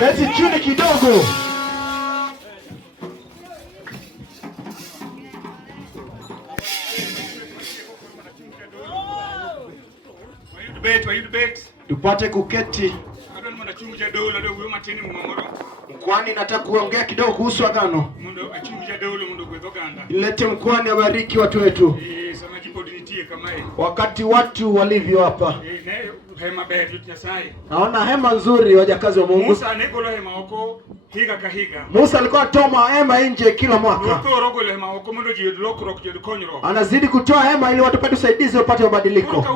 Beti chuni kidogo. Tupate kuketi. Mkwani nataka kuongea kidogo kuhusu agano. Ilete mkwani abariki watu wetu. Wakati watu walivyo hapa. Naona hema nzuri wajakazi wa Mungu. Musa alikuwa atoa hema nje kila mwaka. Anazidi kutoa hema ili watu pate usaidizi wapate mabadiliko.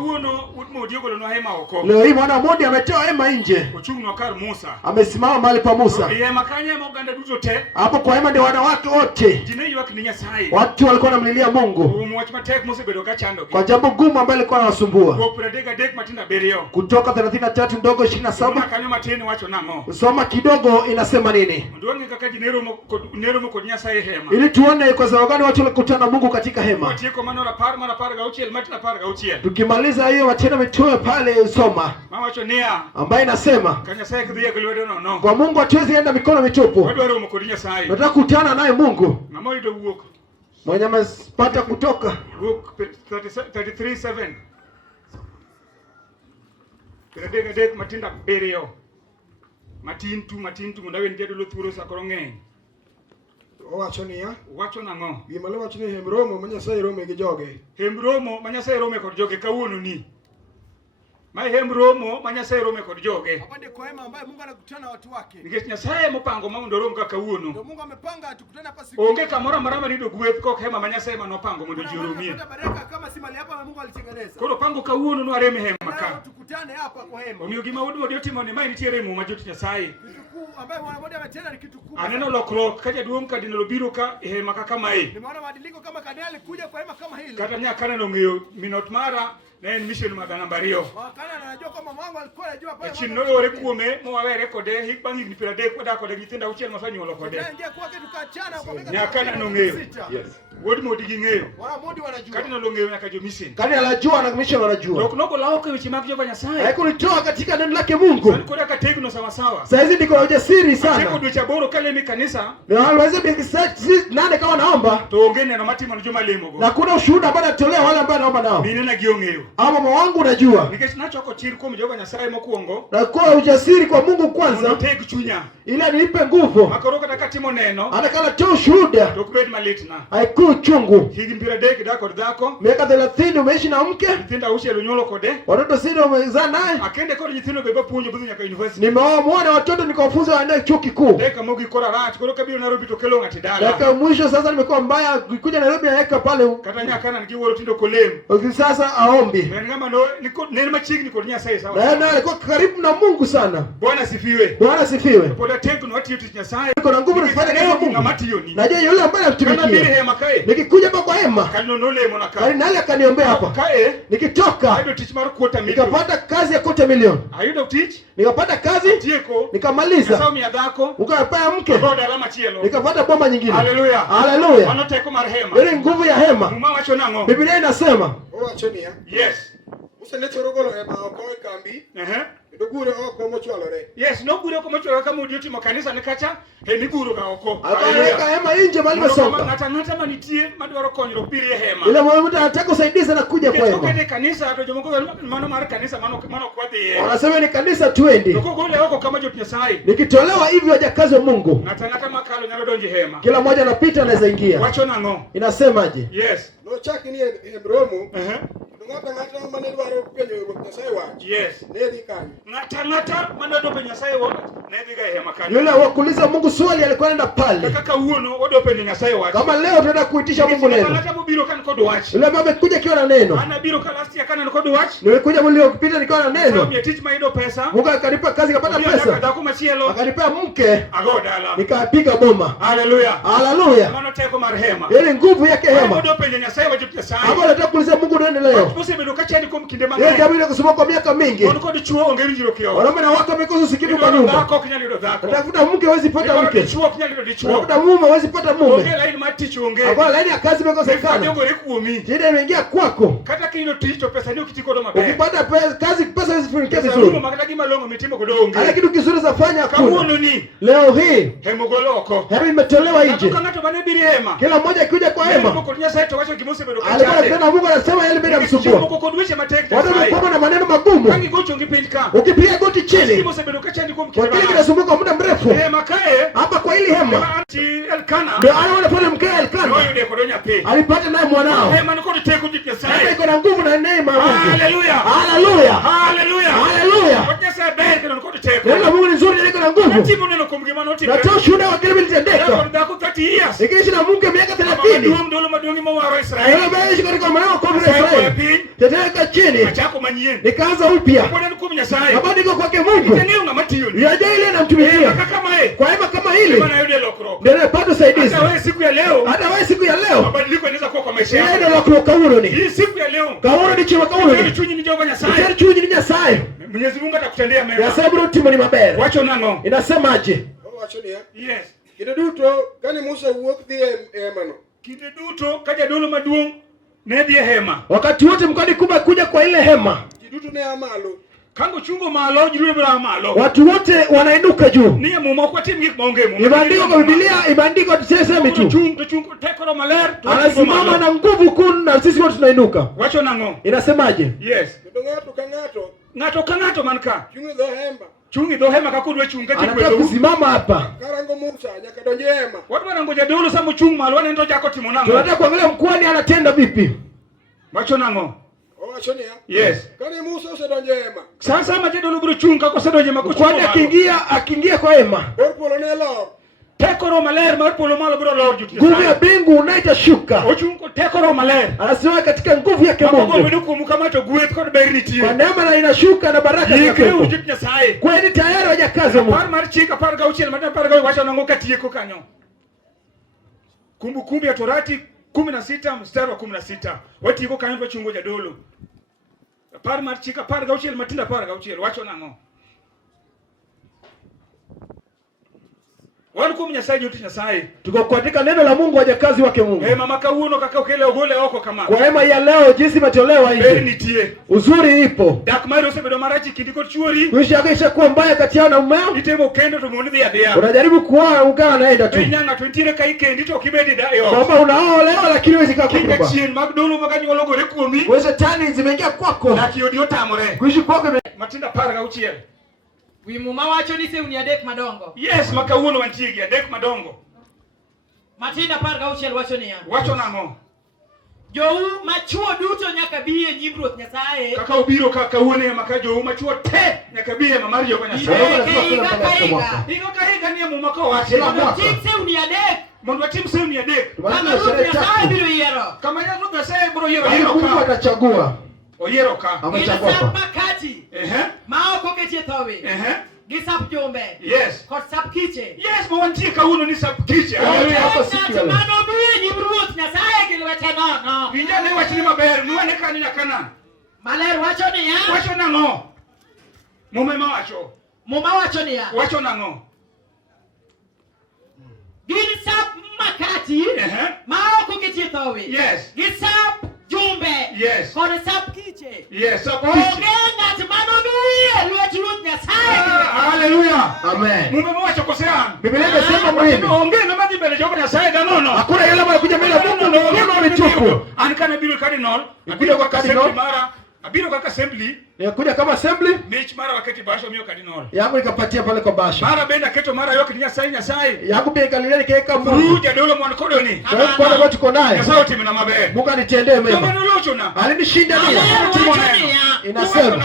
Leo hii mwana mmoja ametoa hema nje. Amesimama mahali pa Musa. Hapo kwa hema ndio wanawake wote. Watu walikuwa wanamlilia Mungu kwa jambo gumu ambalo lilikuwa linawasumbua. Kutoka 33 ndogo 27. Usoma kidogo inasema nini? Ili tuone kwa sababu gani watu walikutana Mungu katika hema. Tukimaliza hiyo watena mitume pale usoma. Ambaye inasema kwa Mungu hatuwezi enda mikono mitupu. Nataka kukutana naye Mungu. Mwenye amepata kutoka 33:7. Dek matinda berio. Matintu mundawe ngedo thuro sakorong'eny. Owacho niya, wacho nang'o? Gima le wacho ni hembromo manyasaye rome gi joge. Hembromo manyasaye rome kod joge kawuono ni. Mai hembromo manyasaye rome kod joge. Apande kwa hema ambaye Mungu anakutana watu wake. Nikech Nyasaye mopango mondo rom ka kawuono. Ndio Mungu amepanga tukutane hapa siku. Onge kamoro marama ni do gweth kok hema manyasaye manopango mondo ji oromie. Baraka kama si mali hapa Mungu alitengeneza. Koro pango kawuono no areme hema ka. Tukutane hapa kwa hema. Omiyo gima wudu timo ni mai nitie remo ma joti Nyasaye. Kitu kuu ambaye mwana mmoja ametenda ni kitu kubwa. Aneno lokruok ka jaduong' ka dinalo biro ka hema kaka mae. Nimeona mabadiliko kama kardinali kuja kwa hema kama hili. Kata nyakana no ng'eyo minot mara ne en mission magana mbariyo. Wakana anajua kama Mungu alikuwa anajua pale. Chino ore kuome mo wawere kode hik bangi ni pira de koda kode nyithinda uchiel mafanyuolo kode. Ndio kwa kitu kachana kwa mega. Nyakana no ng'eyo. Yes. Wodi modi gi ng'eyo. Wala modi wanajua. Kati no ng'eyo nyaka jo mission. Kani anajua na mission wanajua. Dok noko lao kwa wichi mag Jehova Nyasaye. Haikunitoa katika neno lake Mungu. Sasa koda kategno sawa sawa. Sasa hizi ndiko ujasiri sana. Siko dwecha boro kale mi kanisa. Na waweze nane kama naomba. To ongene na matimo na juma lemo go. Na kuna ushuhuda baada atolea wale ambao naomba nao. Mimi na giong'eyo. Ama mama wangu unajua. Nikech nachoko chiri kwa Jehova Nyasaye mokuongo. Na kwa ujasiri kwa Mungu kwanza. Teg chunya. Ili nipe nguvu. Makoroka takatimo neno. Anakala tu ushuhuda. Dokbed malitna. Haiku chungu. Higi mpira deki dako dhako. Miaka 30 umeishi na mke. Nyithinda uchiel unyuolo kode. Watoto 6 umezaa naye. Akende kod nyithindo bebe puonjo budhi nyaka university. Nimewaona watoto nikawafunza waende chuo kikuu. Deka mogi kora rach koro kabiro Nairobi to kelo ng'ati dala. Daka mwisho sasa nimekuwa mbaya kuja Nairobi naweka pale. Kata nyakana nikiworo tindo kolem. Sasa aombi. Ngama no neno machiegni kod Nyasaye sawa. Na alikuwa karibu na Mungu sana. Bwana sifiwe. Bwana sifiwe. Poda tegno atiyo tich Nyasaye. Niko na nguvu nifanye kazi ya Mungu. Najua yule ambaye anamtumikia. Nikikuja hapa kwa hema. Kalino nolemo na kai. Nani akaniombea hapa? Kae. Nikitoka. Aido tich mar kuota milioni. Nikapata kazi ya kuota milioni. Aido tich. Nikapata kazi. Tieko. Nikamaliza. Sasa miadhako. Ukapata mke. Boda alama chielo. Nikapata bomba nyingine. Haleluya. Haleluya. Wanateko marehema. Ile nguvu ya hema. Mama wacho nango. Biblia inasema. Owacho niya. Yes. Musa ne chorogolo hema oko e kambi. Dogure oko mochwalore. Yes, no gure oko mochwalore kama udioti makanisa nikacha, he ni guru ga oko. Akaweka hema nje mali mesonga. Ngata manitie madwaro konyro piri hema. Ile mtu anataka usaidizi na kuja kwa hema. Kile kanisa to jomoko mano mar kanisa mano kwa the. Wanasema ni kanisa tuendi. Uko gole oko kama joti Nyasaye. Nikitolewa hivi wajakazi wa Mungu. Ngata makalo nyalo donje hema. Kila mmoja anapita anaweza ingia. Wacho nango. Inasemaje? Yes. No chaki ni Hebromu. Ngata mane dwaro penyo Nyasaye wach. Yes. Nedi kanyo. Ngata mane do penyo Nyasaye wach. Nedi ga hema kanyo. Yule wakuuliza Mungu swali alikuwa anaenda pale. Kaka uono wodo penyo Nyasaye wach. Kama leo tunaenda kuitisha Mungu neno. Ngata mubiro kan kod wach. Yule mama amekuja kiwa na neno. Ana biro kalasti akana kod wach. Nimekuja mliopita nikiwa na neno. Mimi teach maido pesa. Mungu akanipa kazi kapata pesa. Akadako machielo. Akanipa mke. Agodala. Nikapiga boma. Haleluya. Haleluya. Maana teko marehema. Ile nguvu yake hema. Ndio penye Nyasaye wajipia sana. Hapo nataka kuuliza Mungu neno leo. Tusibedo kachani kwa mkinde mangani. Yeye kabla kusoma kwa miaka miaka mingi. Wanaume na wake wamekosa usikivu kwa nyumba. Unatafuta mke huwezi pata mke. Unatafuta mume huwezi pata mume. Hapo laini ya kazi imekosekana. Shida imeingia kwako. Ukipata kazi pesa hizi funikia vizuri. Ala kitu kizuri zafanya hakuna. Leo hii hema imetolewa nje. Kila mmoja akija kwa hema. Alikuwa tena Mungu anasema yale mbele ya msumbua. Watu wamekuwa na maneno magumu. Ukipiga goti chini. Kwa kile kinasumbuka muda mrefu. Hapa kwa hili hema. Ndio anapata mke Elkana. Alipata naye mwanao. Sasa iko na nguvu na neema ya Mungu. Haleluya. Haleluya. Haleluya. Haleluya. Neno Mungu ni nzuri, liko na nguvu. Natoa shuhuda wa kile kilitendeka. Ikiishi na Mungu miaka 30. Yeye ameishi katika maeneo kwa Israeli. Teteka chini. Nikaanza upya. Baba niko kwake Mungu. Yaje ile namtumikia. Kwa hivyo kama hili. Ndio bado saidizi. Hata wewe siku ya leo. Mabadiliko yanaweza kuwa kwa maisha yako. Ndio kwa kauro ni. Hii siku ya leo. Kauro ni chima kauro ni. Chunyi ni Jehova Nyasaye. Chunyi ni Nyasaye. Mwenyezi Mungu atakutendea mema. Yasema timo ni mabere. Wacho nango. Inasemaje? Wacho ni. Yes. Kideduto kani Musa wuok dhi hema. Kideduto kaja dolo maduong' ne dhi hema. Wakati wote mkoni kuja kwa ile hema. Kideduto ne amalo. Kango chungo malo jirume bila malo. Watu wote wanainuka juu. Niye mumo kwa timu ngik maonge mumo. Ibandiko kwa Biblia, ibandiko tuseme tu. Chungo tekoro maler. Anasimama na nguvu kuu na sisi wote tunainuka. Wacho nango. Inasemaje? Yes. Ngato kangato manka. Chungi do hemba. Chungi do hema kakudwe chunga chikwe do. Anataka kusimama hapa. Karango Musa nyaka donje hema. Watu wanangoja dolo samu chungu malo wanaenda jako timu nango. Tunataka kuangalia mkwani anatenda vipi. Wacho nango. Yes. Kani Musa usedonje hema. Sasa majedolo buru chunga kwa sedonje makuchu. Kwani akiingia kwa hema. Polo ne lo. Tekoro maler mar polo malo buru lo juti. Nguvu ya mbingu unaitashuka. Ochungo tekoro maler. Anasema katika nguvu yake Mungu. Mungu mwenuko mukamato guet kwa beriti. Kwa neema na inashuka na baraka yake. Yeye ujuti Nyasaye. Kwani tayari hajakaza Mungu. Par mar chika par gauchel mar par gau wacha nango katieko kanyo. Kumbukumbu ya Torati 16 mstari wa 16. Wati iko kanyo chungo ja dolo. Par mar chika par gauchel matinda par gauchel wacho nango. Walikuwa Nyasaye yote Nyasaye. Tuko kuandika neno la Mungu wajakazi wake Mungu. Mama kauno kaka ukele ogole wako kama. Kwa hema ya leo jinsi matolewa hivi. Uzuri ipo. Dakmari usebedo marachi kindiko chuori. Kuishi yake ishakuwa mbaya kati yao na mmeo. Nitebo kendo tumuone ya bia. Unajaribu kuoa ungana naenda tu. Nyanga 20 kaike ndito kibedi dayo. Baba unaoa lakini wewe zikakupa. Kingachien magdolo maganyo logo rekuomi. Wewe shetani zimeingia kwako. Na kiodi tamore. Kuishi kwako matinda paraga uchiel. Wimuma wacho ni se uniadek madongo. Yes, makauno wantigi adek madongo. Matinda parga uchiel wacho niya. Wacho nango. Jou machuo duto nyaka biye nyim Ruoth Nyasaye. Kaka ubiro kaka uone maka jou machuo te nyaka biye mamari Jehova Nyasaye. Higo kahiga ni muma ko wacho. Tim se uniadek. Mondo tim se uniadek. Kama Ruoth Nyasaye biro yiero. Kama Ruoth Nyasaye biro yiero. Mungu atachagua. Oyero ka. Amechagua. Makati. Maoko ketie thowi. Gisap jombe. Yes. Kot sap kiche. Yes, mwanti kauno ni sap kiche. Haleluya hapo siku ya leo. Mano biye nyim Ruoth Nyasaye kilwete no. Winja ne wachni maber, nuane kani nyakana. Maler wacho niya. Wacho nango. Muma wacho. Muma wacho niya. Wacho nango. Gisap makati. Maoko ketie thowi. Yes. Gisap jumbe. Yes. Kone sap kiche. Yes, sap kiche. Ogenga timano biye Ruoth Nyasaye. Haleluya. Amen. Mungu mwacha kosea. Biblia inasema muhimu. Ongea na maji mbele Jehova Nyasaye ganono. Hakuna yule ambaye kuja mbele ya Mungu na ongea na chuku. Anikana biro cardinal. Kuja kwa cardinal mara. Abiro kwa assembly. Kuja kama assembly. Mechi mara wakati basho mio cardinal. Yangu ikapatia pale kwa basho. Mara benda keto mara yote ni Nyasaye. Yangu pia Galilea nikaeka Mungu. Ruja dolo mwana kodoni. Kwa hiyo kwa sababu tuko naye. Nyasaye timu na mabe. Mungu anitendee mema. Kama nolocho na. Alinishinda nini? Inasema.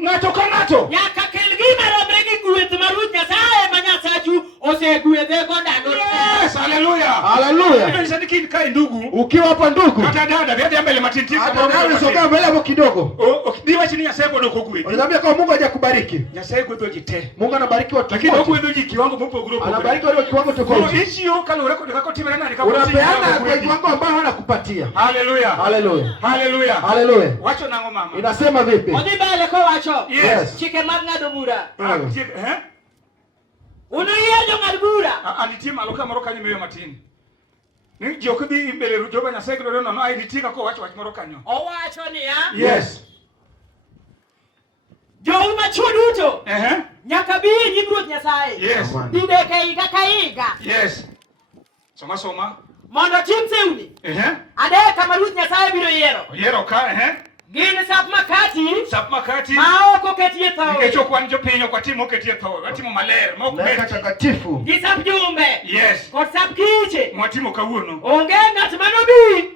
Ngato kanato. Yaka kelgima robregi guet Ruoth Nyasaye manyasaju osegwedhe godano. Yes, haleluya. Haleluya. Ndio nisadiki ndugu. Ukiwa hapa ndugu. Hata dada, vipi mbele matintiko. Hata dada soka mbele hapo kidogo. Ndiwa wachi ni Nyasaye bodo kogwe. Unaniambia kwa Mungu hajakubariki. Nyasaye gwedho jite. Mungu anabariki watu wote. Lakini gwedho ji kiwango mopogore opogore. Anabariki wale kiwango tofauti. Kwa hiyo kale ureko kako timera nani kako. Unapeana kwa kiwango ambao hanakupatia. Haleluya. Haleluya. Haleluya. Haleluya. Wacho nango mama. Inasema vipi? Odibale kwa wacho. Yes. Chike magna bura. Unayejo ngadbura. Anitie maloka maroka nyemeyo matini. Ni jokubi imbele rujoba Nyasaye kidoro no ai nitika ko wacho maroka nyo. Owacho ni ya? Yes. Jo machuduto. Nyaka bi nyigruoth Nyasaye. Yes. Dide kaiga kaiga. Yes. Soma. Mondo tim seuni. Ade kama Ruoth Nyasaye biro yiero. Yiero ka Gin sap makati. Ma oko ketie tho. Nikecho kwan jopinyo kwa timo ketie tho. Watimo maler, ma ok Leka takatifu. Gi sap jumbe. Yes. Kod sap kiche. Mwatimo kawuono. Onge ng'at manobi.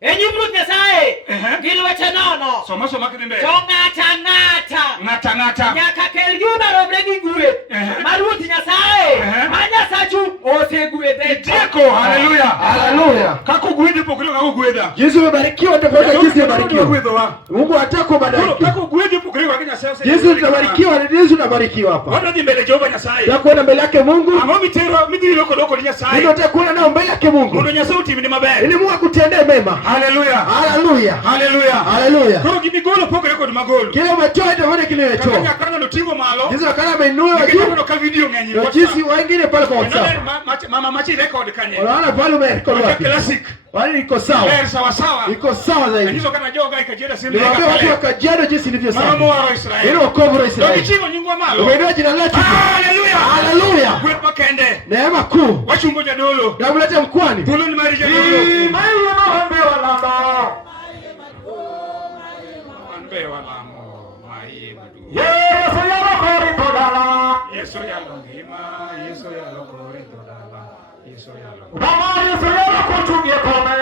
Enyi Ruoth Nyasaye. Gin weche nono. Soma kidhi mbele. To ng'ata. Nyaka kel gima romre gi gweth. Ma Ruoth Nyasaye. Ma Nyasachu osegwedhe. Tieko. Haleluya. Haleluya. Kako gwedhe pokrio kako gwedha. Yesu umebarikiwa tofauti na jinsi umebarikiwa. Mungu hataka bariki. Kako gwedhe pokrio kwa Nyasaye. Yesu tunabarikiwa na Yesu tunabarikiwa hapa. Watu di mbele Jehova Nyasaye. Ya kuona mbele yake Mungu. Amo mitero midhiro kodoko ni Nyasaye. Ndio utakuwa nao mbele yake Mungu. Mungu Nyasaye utimini maber. Ili Mungu akutendee mema. Haleluya. Haleluya. Haleluya. Haleluya. Koro gimigolo pokore kod magolo. Kile umetoa ndio wale kile umetoa. Kaka kana notingo malo. Yesu akana ameinua juu. Kile ka video ng'enyi. Jinsi wengine pale kwa WhatsApp. Mama machi record kanye. Unaona pale umerecord wapi? Classic. Wale iko sawa. Sawa. Iko sawa zaidi. Hizo kana joga ikajeda simu. Ndio watu wakajado jinsi ilivyo sawa. Mama wa Israeli. Ile wokovu wa Israeli. Ndio kichimo nyingwa malo. Umeinua jina letu. Haleluya. Haleluya. Kwepa kende. Neema kuu. Wachungo jadolo. Damlete mkwani. Tulu ni mari jadolo. Mayo maombe walamba. Ambe walamo. Yesu yalokori todala. Yesu yalongima. Yesu yalokori todala. Yesu yalokori. Baba Yesu yalokuchungie kome.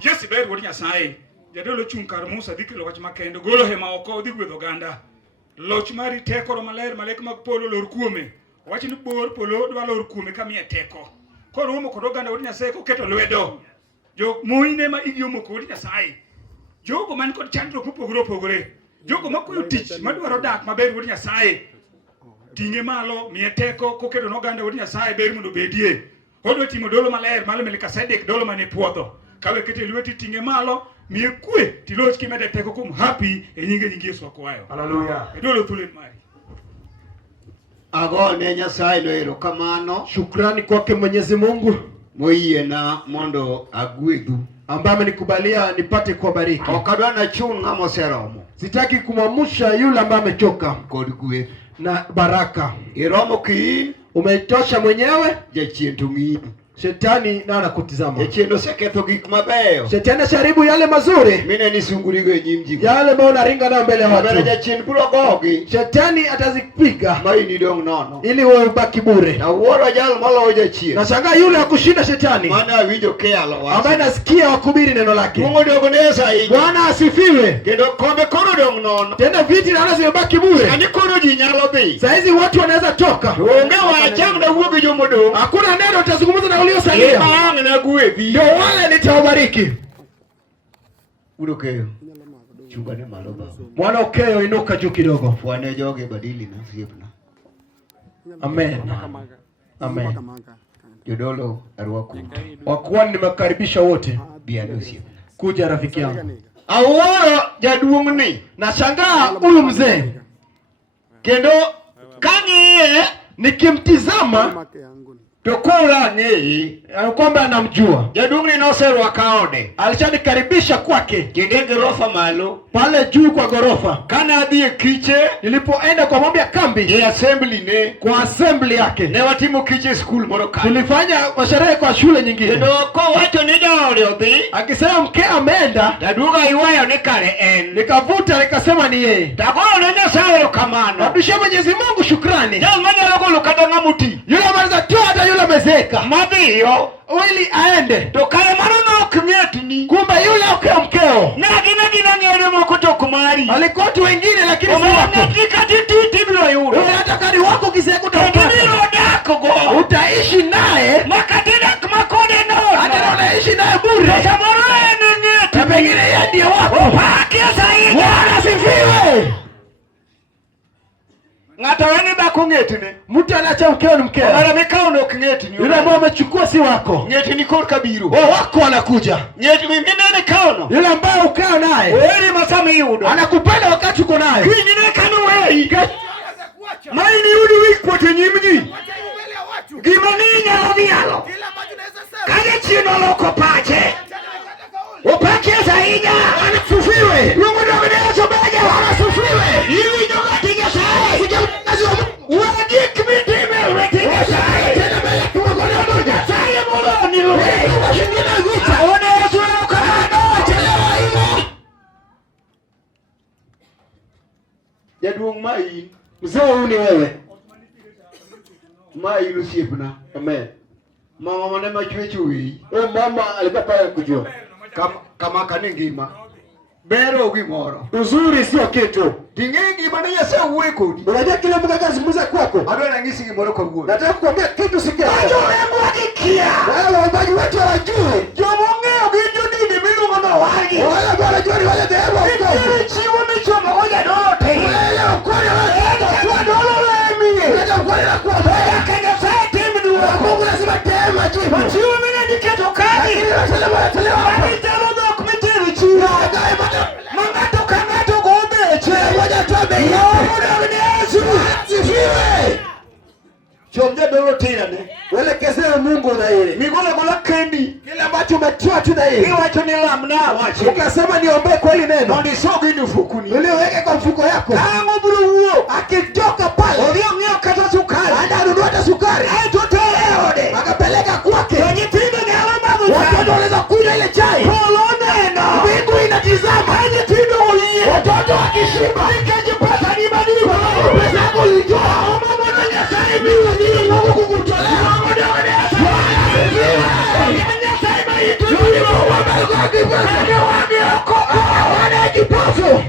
Yesu ber wodi Nyasaye. Jadolo chung kar Musa dikelo wach makendo. Golo hema oko dhi gwedho ganda. Loch mari teko ro maler malek mag polo lor kuome. Wach ni bor polo dwa lor kuome kamiye teko. Koro umo kod oganda wodi Nyasaye koketo lwedo. Jo moine ma igiomo kod Nyasaye. Jogo man kod chandruok mopogore opogore. Jogo makuyo tich madwaro dak maber wodi Nyasaye. Tinge malo miye teko koketo noganda wodi Nyasaye ber mondo bedie. Odwa timo dolo maler malo Melkisedek dolo mane puodho. Kawe kete lweti tinge malo miye kwe tiloch kimede teko kum happy e nyinge Yesu akwayo. Haleluya. Dolo thulen mari. Agone Nyasaye no erokamano. Shukrani kwake Mwenyezi Mungu moyiena mondo agwedhu ambaye amenikubalia nipate kuwabariki. Okadwa na chunga moseromo. Sitaki kumwamusha yule ambaye amechoka kod gweth na baraka. Iromo ki umetosha mwenyewe. Jachien to ng'ini. Shetani na anakutizama. Jachien oseketho gik mabeyo. Shetani sharibu yale mazuri. Mine ni sungurigo e nyim ji. Yale ambao unaringa nao mbele ya watu. Mbele jachien biro gogi. Shetani atazipiga. Maini dong nono. Ili wewe ubaki bure. Na uoro jalo malo jachien. Na shangaa yule akushinda Shetani. Maana winjo kealo wasi. Ambaye nasikia wakubiri neno lake. Mungu dogo nesa hii. Bwana asifiwe. Kendo kombe kono dong nono. Tena viti naona zimebaki bure. Ani kono ji nyalo bi. Saa hizi watu wanaweza toka. Unge wachang na uogi jomodo. Hakuna neno utazungumza na uliosalia. Na gwedhi. Ndio wale nitawabariki. Udokeyo. Chungane malo baba. Mwana Okeyo inuka juu kidogo. Fwane joge badili na siepna. Amen. Amen. Jodolo arwaku. Wakuani nimekaribisha wote. Biano siepna. Kuja rafiki yangu. Aworo jaduongni. Na shangaa huyu mzee. Kendo kang'iye nikimtizama tokola ni kwamba anamjua. Jaduongni noserwa kaode. Alishanikaribisha kwake. Kende gorofa malo. Pale juu kwa gorofa. Kana adhie kiche. Nilipoenda kwa mambo ya kambi. Ye assembly ne. Kwa assembly yake. Ne watimo kiche school moro kani. Tulifanya masherehe kwa shule nyingine. Kendo ko wacho ni jaode odhi. Akisema mke ameenda. Jaduonga iwayo ni kare en. Nikavuta nikasema ni yeye. Tagono na Nyasaye kamano. Narudishia Mwenyezi Mungu shukrani. Jao manyalo golo kata ngamuti. Yule ambaye toa hata yule amezeka. Mabio. Ili aende. To kale mano no knyetni. Kumbe yule mkeo. Na gina ngere moko to kumari. Alikuwa watu wengine lakini si wako. Umeandika titi bilo yuro. Hata kadi wako kiseko utapata. Ndiro dako go. Utaishi naye. Makatida kumakone no. Hata unaishi naye vizuri. Na pengine yeye ndiye wako. Upake zaidi. Bwana asifiwe. Ngata weni bako ngetine. Mtu anacha mkeo ni mkeo. Mara mikao ndo kingetini. Yule ambao amechukua si wako. Ngetini kwa kabiru. Wako anakuja. Ngetini mimi nani kaono. Yule ambao ukao naye. Wewe masami yudo. Anakupenda wakati uko naye. Kinyine kanu wewe. Maini yudi wikpo tenyimji. Gimaninya obialo. Kaya chino loko pache. Upake zaidi. Anasufiwe. Mungu ndo mwenyezo beja. Anasufiwe. Hivi ndo katinga sai. Sijamkazi wa Mungu. Wadik mitime wetinga sai. Tena mbele kwa kono moja. Sai mulo ni wewe. Shingina guta. One Yesu ukano. Chelewa hiyo. Jaduong mai. Mzee huyu ni wewe. Mai Lusipna. Amen. Mama mwana machwechuwi. Wewe mama alikuwa pale kujua. Kama kaningima. Bero gimoro. Uzuri sio kitu. Dingengi mananya sasa uweko. Unajua kile mkaka zungumza kwako. Ado na ngisi gimoro kwa uwe. Nataka kukwambia kitu sikia. Ajo yangu akikia. Wewe wabaji wetu hawajui. Jomonge uginjo nini mimi ngono waje. Wala bora jua ni wale demo. Ile chiwo michoma moja dote. Wewe ukore wewe. Kwa dolo mimi. Wewe ukore na kwa. Wewe kanga sai timu ni wewe. Mungu lazima tema jibu. Chiwo mimi ndiketo kani. Telewa. Mangato kangato gobeche. Ngoja tuombe. Sifiwe. Chomje dolo tena ne. Welekeze Mungu na ile. Migole gola kendi. Kile ambacho umetoa tu na ile. Iwacho ni lamna wacho. Ukasema niombe kweli neno. Ndi sogi ni fukuni. Uliweke kwa mfuko yako. Tango bulu huo. Akitoka pale. Ngio kata sukari. Ananunua hata sukari. Toteo de. Akapeleka kwake. Kwenye tindo ni alama za. Watoto wanaweza kunywa ile chai. Koloneno. Mbingu inatizama. Kwenye tindo ulie. Watoto wakishiba. Nikajipata ni badiko. Pesa yako ulitoa. Mungu ananyasai mimi ni Mungu kukutolea. Mungu ndio ananyasai. Ananyasai mimi tu. Mungu amekoki pesa wangu yako. Wanajipofu.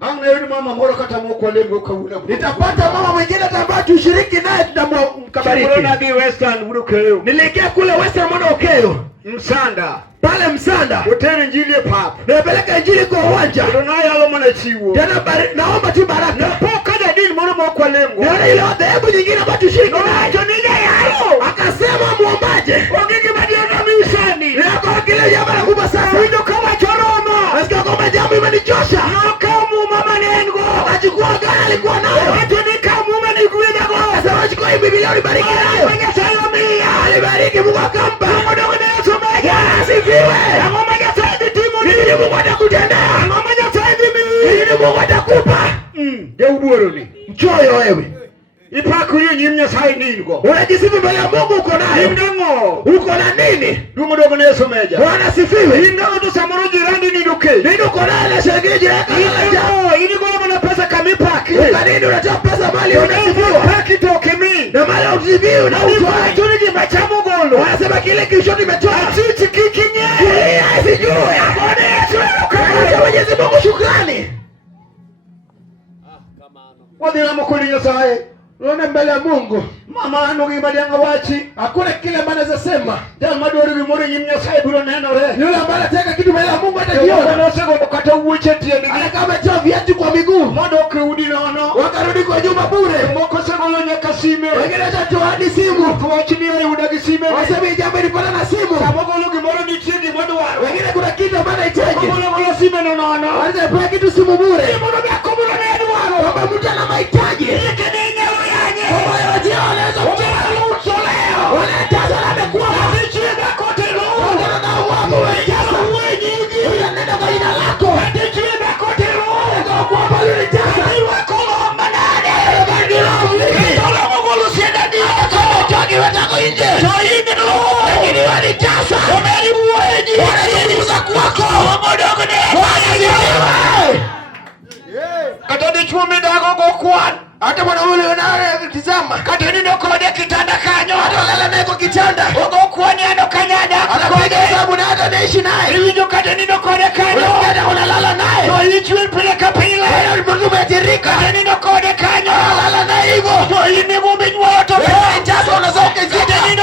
Hanga yoni mama moro kata moko lengo kauna. Nitapata mama mwingine ambaye tushiriki naye tutamkabariki. Kuna nabii Western Urukeo. Niliingia kule Western mwana Okeo. Msanda. Pale Msanda. Hoteli injili pap. Nimepeleka injili kwa uwanja. Ndio yalo mwana chiwo. Tena naomba tu baraka. Poka ya dini mwana moko lengo. Ndio ile dhehebu nyingine ambayo tushiriki naye. Ndio yalo. Akasema muombaje. Ongeki madiana mishani. Ndio kile jambo la kubwa sana. Ndio kama choroma. Nasikia kama jambo imenichosha. Kamu mama nengo. Akachukua gari alikuwa nayo. Watu ni kamu mama ni kuenda kwa. Sasa chukua hii Biblia ulibariki nayo. Mwenye salamia. Alibariki Mungu akampa. Mungu ndio anayesomeka. Asifiwe. Ngoma ya saidi timu Nini Mungu atakutendea? ngoma ya saidi mimi. Nini Mungu atakupa? Je ubuoroni. Mchoyo wewe. Ipaku hiyo nyimnya sai ningo. Unajisifu mbele ya Mungu uko nayo. Ndongo. Uko na nini? Mungu ndio anayesomeja. Bwana asifiwe. Ndongo tu samoro jirani ni duke. Nini uko nayo na shegeje yako? Ili kwa mna pesa kamipaki. Kwa nini unatoa pesa mali unasifiwa? Paki toke mimi. Na mali usifiwe na utoa. Tuni kimachamu golo. Wanasema kile kisho nimetoa. Chichi kikinye. Sijui. Bwana Yesu anakukaribisha Mwenyezi Mungu shukrani. Wadira mkuli nyasaye. Unaona mbele ya Mungu. Mama anu ibadianga wachi. Hakuna kile ambacho anaweza sema. Ndio madori bimori nyimnya sai bulo neno re. Yule ambaye anataka kitu mbele ya Mungu atakiona. Ndio sego kata uche tie ni. Ana kama cha viatu kwa miguu. Modo kurudi naono. Wakarudi kwa nyumba bure. Moko sego lonya kasime. Wengine hata hadi simu. Tuachini ya yuda kisime. Wasema jambo ilipata na simu. Moko logi moro ni chini modo wa. Wengine kuna kitu ambacho anahitaji. Moko sime naono. Anaweza pewa kitu simu bure. Modo ya komulo na edu wao. Baba mtu ana mahitaji. Kenenya yanye. Baba yote anaweza kutoa lucho leo. Wanataza na amekuwa Chienda kote lo. na wako wewe. Unaenda kwa jina lako. Chienda kote lo. Ndio kwa pale unataza. Wako manane. Ndio Mungu usienda ndio. Toki watako nje. Toini lo. Lakini wanitaza. Omeri mwenye. Wanazungumza kwako. Modogo ne. Katani chumi dago gokwan. Hata mwanaume unayetazama Katani nokode kitanda kanyo. hata lala naye kwa kitanda. Gokwani ano kanyada. Anapiga hesabu na hata naishi naye. Hiyo katani nokode kanyo. Unaenda unalala naye. To ichwe peleka pile. Wewe Mungu umetirika. Katani nokode kanyo. Lala naye hivyo. To ini ngumbi nyoto. Wewe jaza unazoka Katani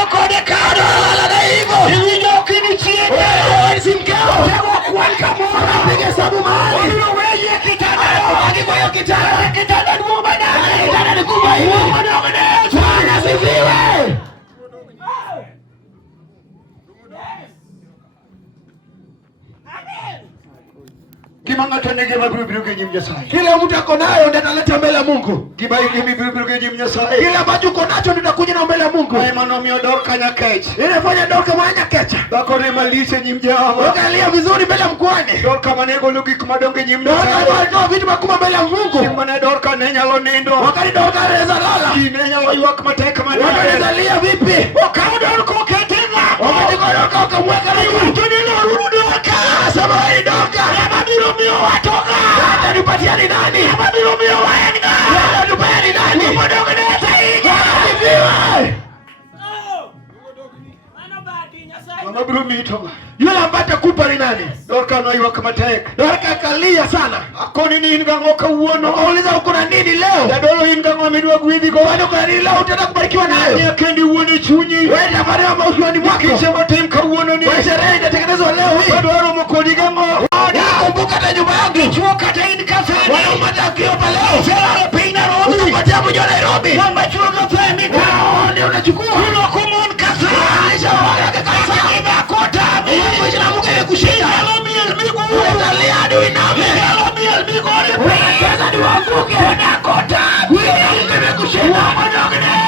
mangata nege maburu ke nyim Nyasaye. Kile mtu ako nayo ndiye ataleta mbele ya Mungu. Gibayo ke maburu ke nyim Nyasaye. Kile ambacho uko nacho ndiye utakuja na mbele ya Mungu. Ai mano mio dorka nyakech. Ile fanya dorka mwanya kecha. Bako ne malishe nyim Jehova. Angalia vizuri mbele ya mkwani. Dorka manego lugi kumadonge nyim Nyasaye. Dorka vitu makubwa mbele ya Mungu. Simane dorka ne nyalo nindo. Wakati dorka anaweza lala. Kine nyalo yuak mateka manene. Wanaangalia vipi? Wakao dorka ketena. Wakati dorka ukamweka na mtu nilo rudoka. Sema hii dorka. Mabiro mio watoka. Hata nipatia ni nani? Mabiro mio waenga. Hata nipatia ni nani? Mdogo ne taiga. Vipi? Mabiro mito. Yule ambaye atakupa ni nani? Dorka no yuak mateka. Dorka kalia sana. Akoni ni ingango kauono. Wauliza uko na nini leo? Dadolo ingango amedwa gwidhi go. Bado kuna nini leo utaenda kubarikiwa nayo? Ni akendi uone chunyi. Wewe na maneno maushuani mwako. Kisha matem kauono ni. Wewe sherehe inatengenezwa leo hii. Bado waro mkodi gango. Kumbuka hata nyumba yangu. Chuoka taini kasani. Wale umatakio pa leo. Sera peina robi. Unapatia mjua Nairobi. Namba chuoka femi kao. Ndio unachukua. Kuno kumun kasani. Aisha wala kaka Iba kota. Mungu jina Mungu amekushinda. Alomi elmigo. Utalia adui nami. Alomi elmigo. Pesa ni wafuke. Kuna kota. Mungu amekushinda.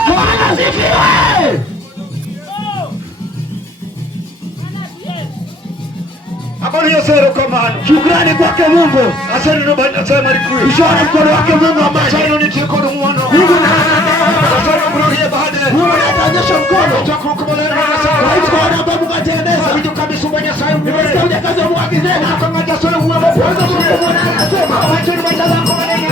Bwana asifiwe. Habari ya sero kamano. Shukrani kwake Mungu. Asante no bana sema rikui. Ishara mkono wake Mungu ambaye Sasa ni tiko ndo mwana. Mungu na Sasa mrudia baada. Mungu anaonyesha mkono. Tutakukubaliana na Kwa hivyo sasa. kwa sababu katengeneza. Vitu kabisa mwenye sayo. Nimesikia kazi ya Mungu akisema. Kama tasoro uwe. Kwanza Mungu anasema. Wacha ni badala yako maneno.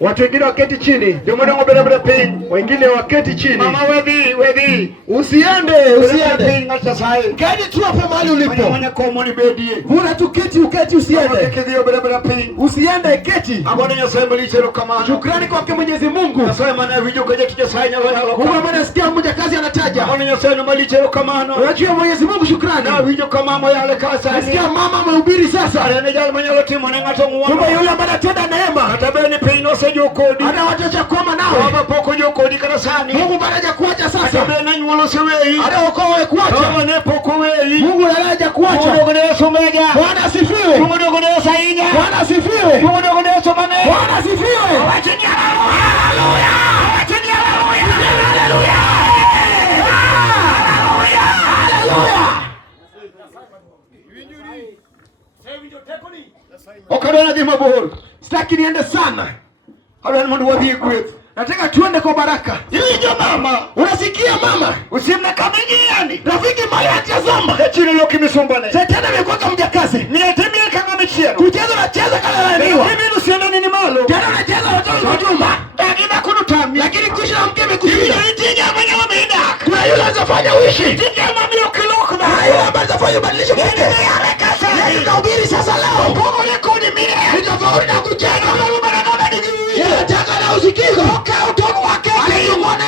Watu wengine waketi chini. Wengine waketi chini. Mama wedi. Usiende. Keti tu hapo mahali ulipo. Mwenye komoni bedie. Huna tu keti uketi usiende. Usiende keti. Abone Nyasaye mlichero kama. Shukrani kwake Mwenyezi Mungu. Nyasaye maana video kaje Nyasaye nyalo yalo. Mungu anasikia mmoja kazi anataja. Abone Nyasaye mlichero kama. Unajua Mwenyezi Mungu shukrani. Na video kama moyo yale kasa. Nasikia mama mhubiri sasa. Anajali mwenye timu na ngato muone. Kumbe yule ambaye anatenda neema. Atabeni peino sejo kodi. Ana wachacha koma nao. Baba poko jo kodi kanisani. Mungu baraja kuacha sasa. Atabeni nyulo sewe. Ana okoe kuacha. Baba ne poko wewe. Mungu anaraja kuacha. Mungu ndiye somega. Bwana asifiwe. Mungu ndiye sainya. Bwana asifiwe. Mungu ndiye somane. Bwana asifiwe. Wacheni haleluya. Wacheni haleluya. Haleluya. Haleluya. Okadona di mabor. Sitaki niende sana. Halo mwandu wadhi kwetu. Nataka tuende kwa baraka. Hiyo mama, unasikia mama? Usimna kamingi yani. Rafiki mali atazamba. Chini leo kimesombana. Shetani amekuwa kama mjakazi. Niatemia kama michero. Kucheza na cheza kala laniwa. Mimi nusienda nini malo? Tena unacheza watoto wa jumba. Nina kunutami. Lakini kisha mke amekushinda. Tinga mwenye wameenda. Kuna yule anafanya uishi. Tinga mami ukiloko na. Yule ambaye anafanya badilisho mke. Amekasa. Nikahubiri sasa leo. Mungu nikoni mimi. Nitafauti na kucheza. Mungu baraka. Nataka na usikizo. Utono wake. Alimuona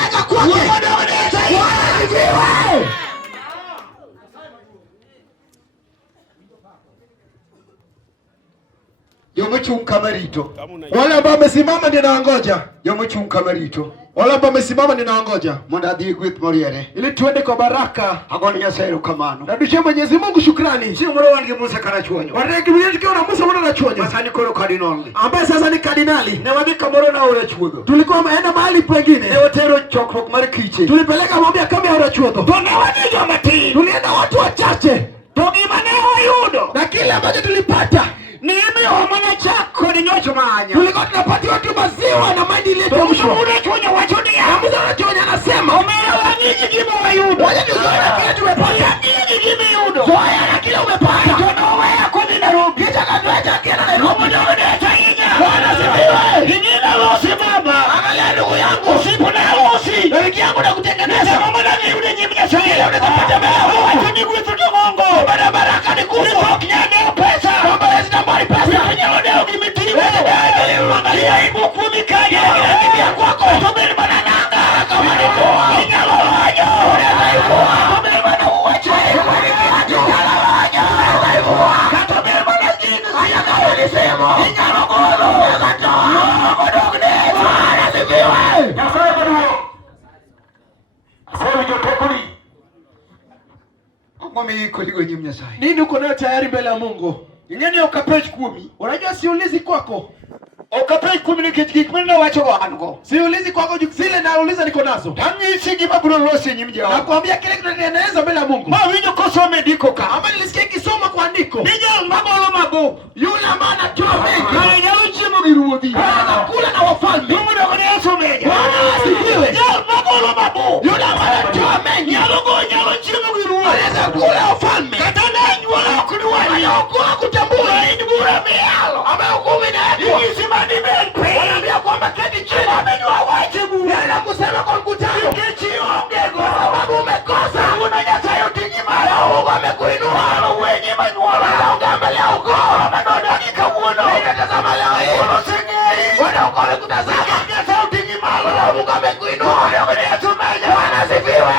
Jomochung kamarito. Wale ambao wamesimama ndio nawangoja. Jomochung kamarito. Wale ambao wamesimama ndio nawangoja. Mondo adhi gweth moriere. Ili tuende kwa baraka. Agoni Nyasaye erokamano. Na duche Mwenyezi Mungu shukrani. Chieng' moro wan gi Musa karachuonyo. Waregi mwenye tukiwa na Musa mwana nachuonyo. Masani koro kardinali. Ambaye sasa ni kardinali. Ne wadhi kamoro na ora chuodho. Tulikuwa tumeenda mahali pengine. Ne watero chokruok mar kiche. Tulipeleka mwambia kama ya ora chuodho. To ne wadhi jomati. Tulienda watu wachache. To gima ne wayudo. Na kile ambacho tulipata ni imiyo mana chak kod nyocho manya. Tulikuwa tunapatiwa tu maziwa na maji ile tomsho. Musa chuonyo wacho niya. Na Musa anachuonyo anasema. Omeya wang'iji gima wayudo. Wacha tuzoea kile tumepata. Wang'iji gima yudo. Zoea na kile umepata. To noweya kodhi Nairobi. Kicha kadwecha kienda Nairobi. Omodogodecha inya. Bwana sifiwe. Inyina losi baba. Angalia ndugu yangu. Usipo na losi. Wiki yangu na kutengeneza. Mama na niude nyimi Nyasaye. Ile unatapata mea. Wacho ni gwetho to Mungu. Bada baraka ni kufa. Nipok nyane pesa. Baba yezi na mbali pesa. Nyalo deo gimitimo. Iya ibu kumi kaya. Iya kwako. Tobir mana nanga. Kama ni kuwa. Inyalo wanyo. Tobir mana uwache. Inyalo wanyo. Tobir mana jini. Aya kama ni semo. Inyalo kodo. Kato. Kodogne. Bwana sifiwe. Nyasaye maduo. Asewi jotekoni. Ngome kuliko nyinyi Nyasaye. Nini uko nayo tayari mbele ya Mungu? Ingeni okapech kumi. Unajua siulizi kwako. Okapech kumi ni kitu na wacho wango. Siulizi kwako zile nauliza niko nazo. Tangi gima bro losi nyinyi mjao. Nakwambia kile kitu ninaeleza mbele ya Mungu. Ma winyo kosome diko ka. Ama nilisikia kisoma kwa andiko. Nijo mabolo mabo. Yule ambaye anatoa mengi. Haya uchimo giruodi. Anakula na wafalme. Mungu ndio Yesu meja. Bwana asifiwe. Nijo mabolo mabo. Yule ambaye anatoa mengi. Nyalo chimo giruodi. Anaweza kula wafalme. Katana nyuala kuduwa. Anaokoa kutambua. Ni bura mialo. Amehukumu na yako. Nisimani mpe. Wanaambia kwamba keti chini. Amenywa wache bura. Yeye anakusema kwa mkutano. Kechi ongego. Sababu umekosa. Una Nyasaye utingimara. Mungu amekuinua. Wenye manuala. Unaangalia huko. Maneno nikauona. Ninatazama leo hii. Unasengei. Wanaokoa kutazama. Nyasaye utingimara. Mungu amekuinua. Yesu meja. Bwana asifiwe.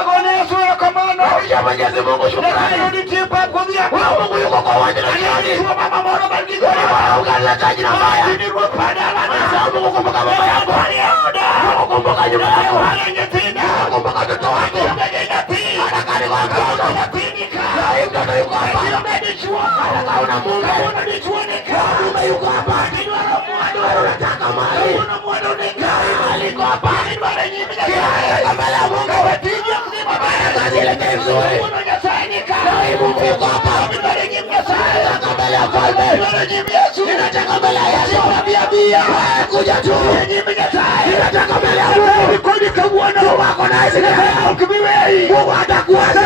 Agone Yesu erokamano. Kisha Mwenyezi Mungu shukrani. Mungu yuko kwa wajina jioni. Ugaleta jina mbaya. Mungu kumbuka baba yako. Mungu kumbuka nyumba yako. Mungu kumbuka mtoto wako. Anakani kwa mtoto. Na hii mtoto yuko hapa. Anaka una mume. Mume yuko hapa. Wewe unataka mali. Mali yuko hapa. Kabla ya Mungu. Kazi ile vizuri. Mungu yuko hapa. Kabla ya falme. Ninataka mbele ya Yesu. Kuja tu. Ninataka mbele ya Mungu. Mungu wako na hizi. Mungu atakuaza.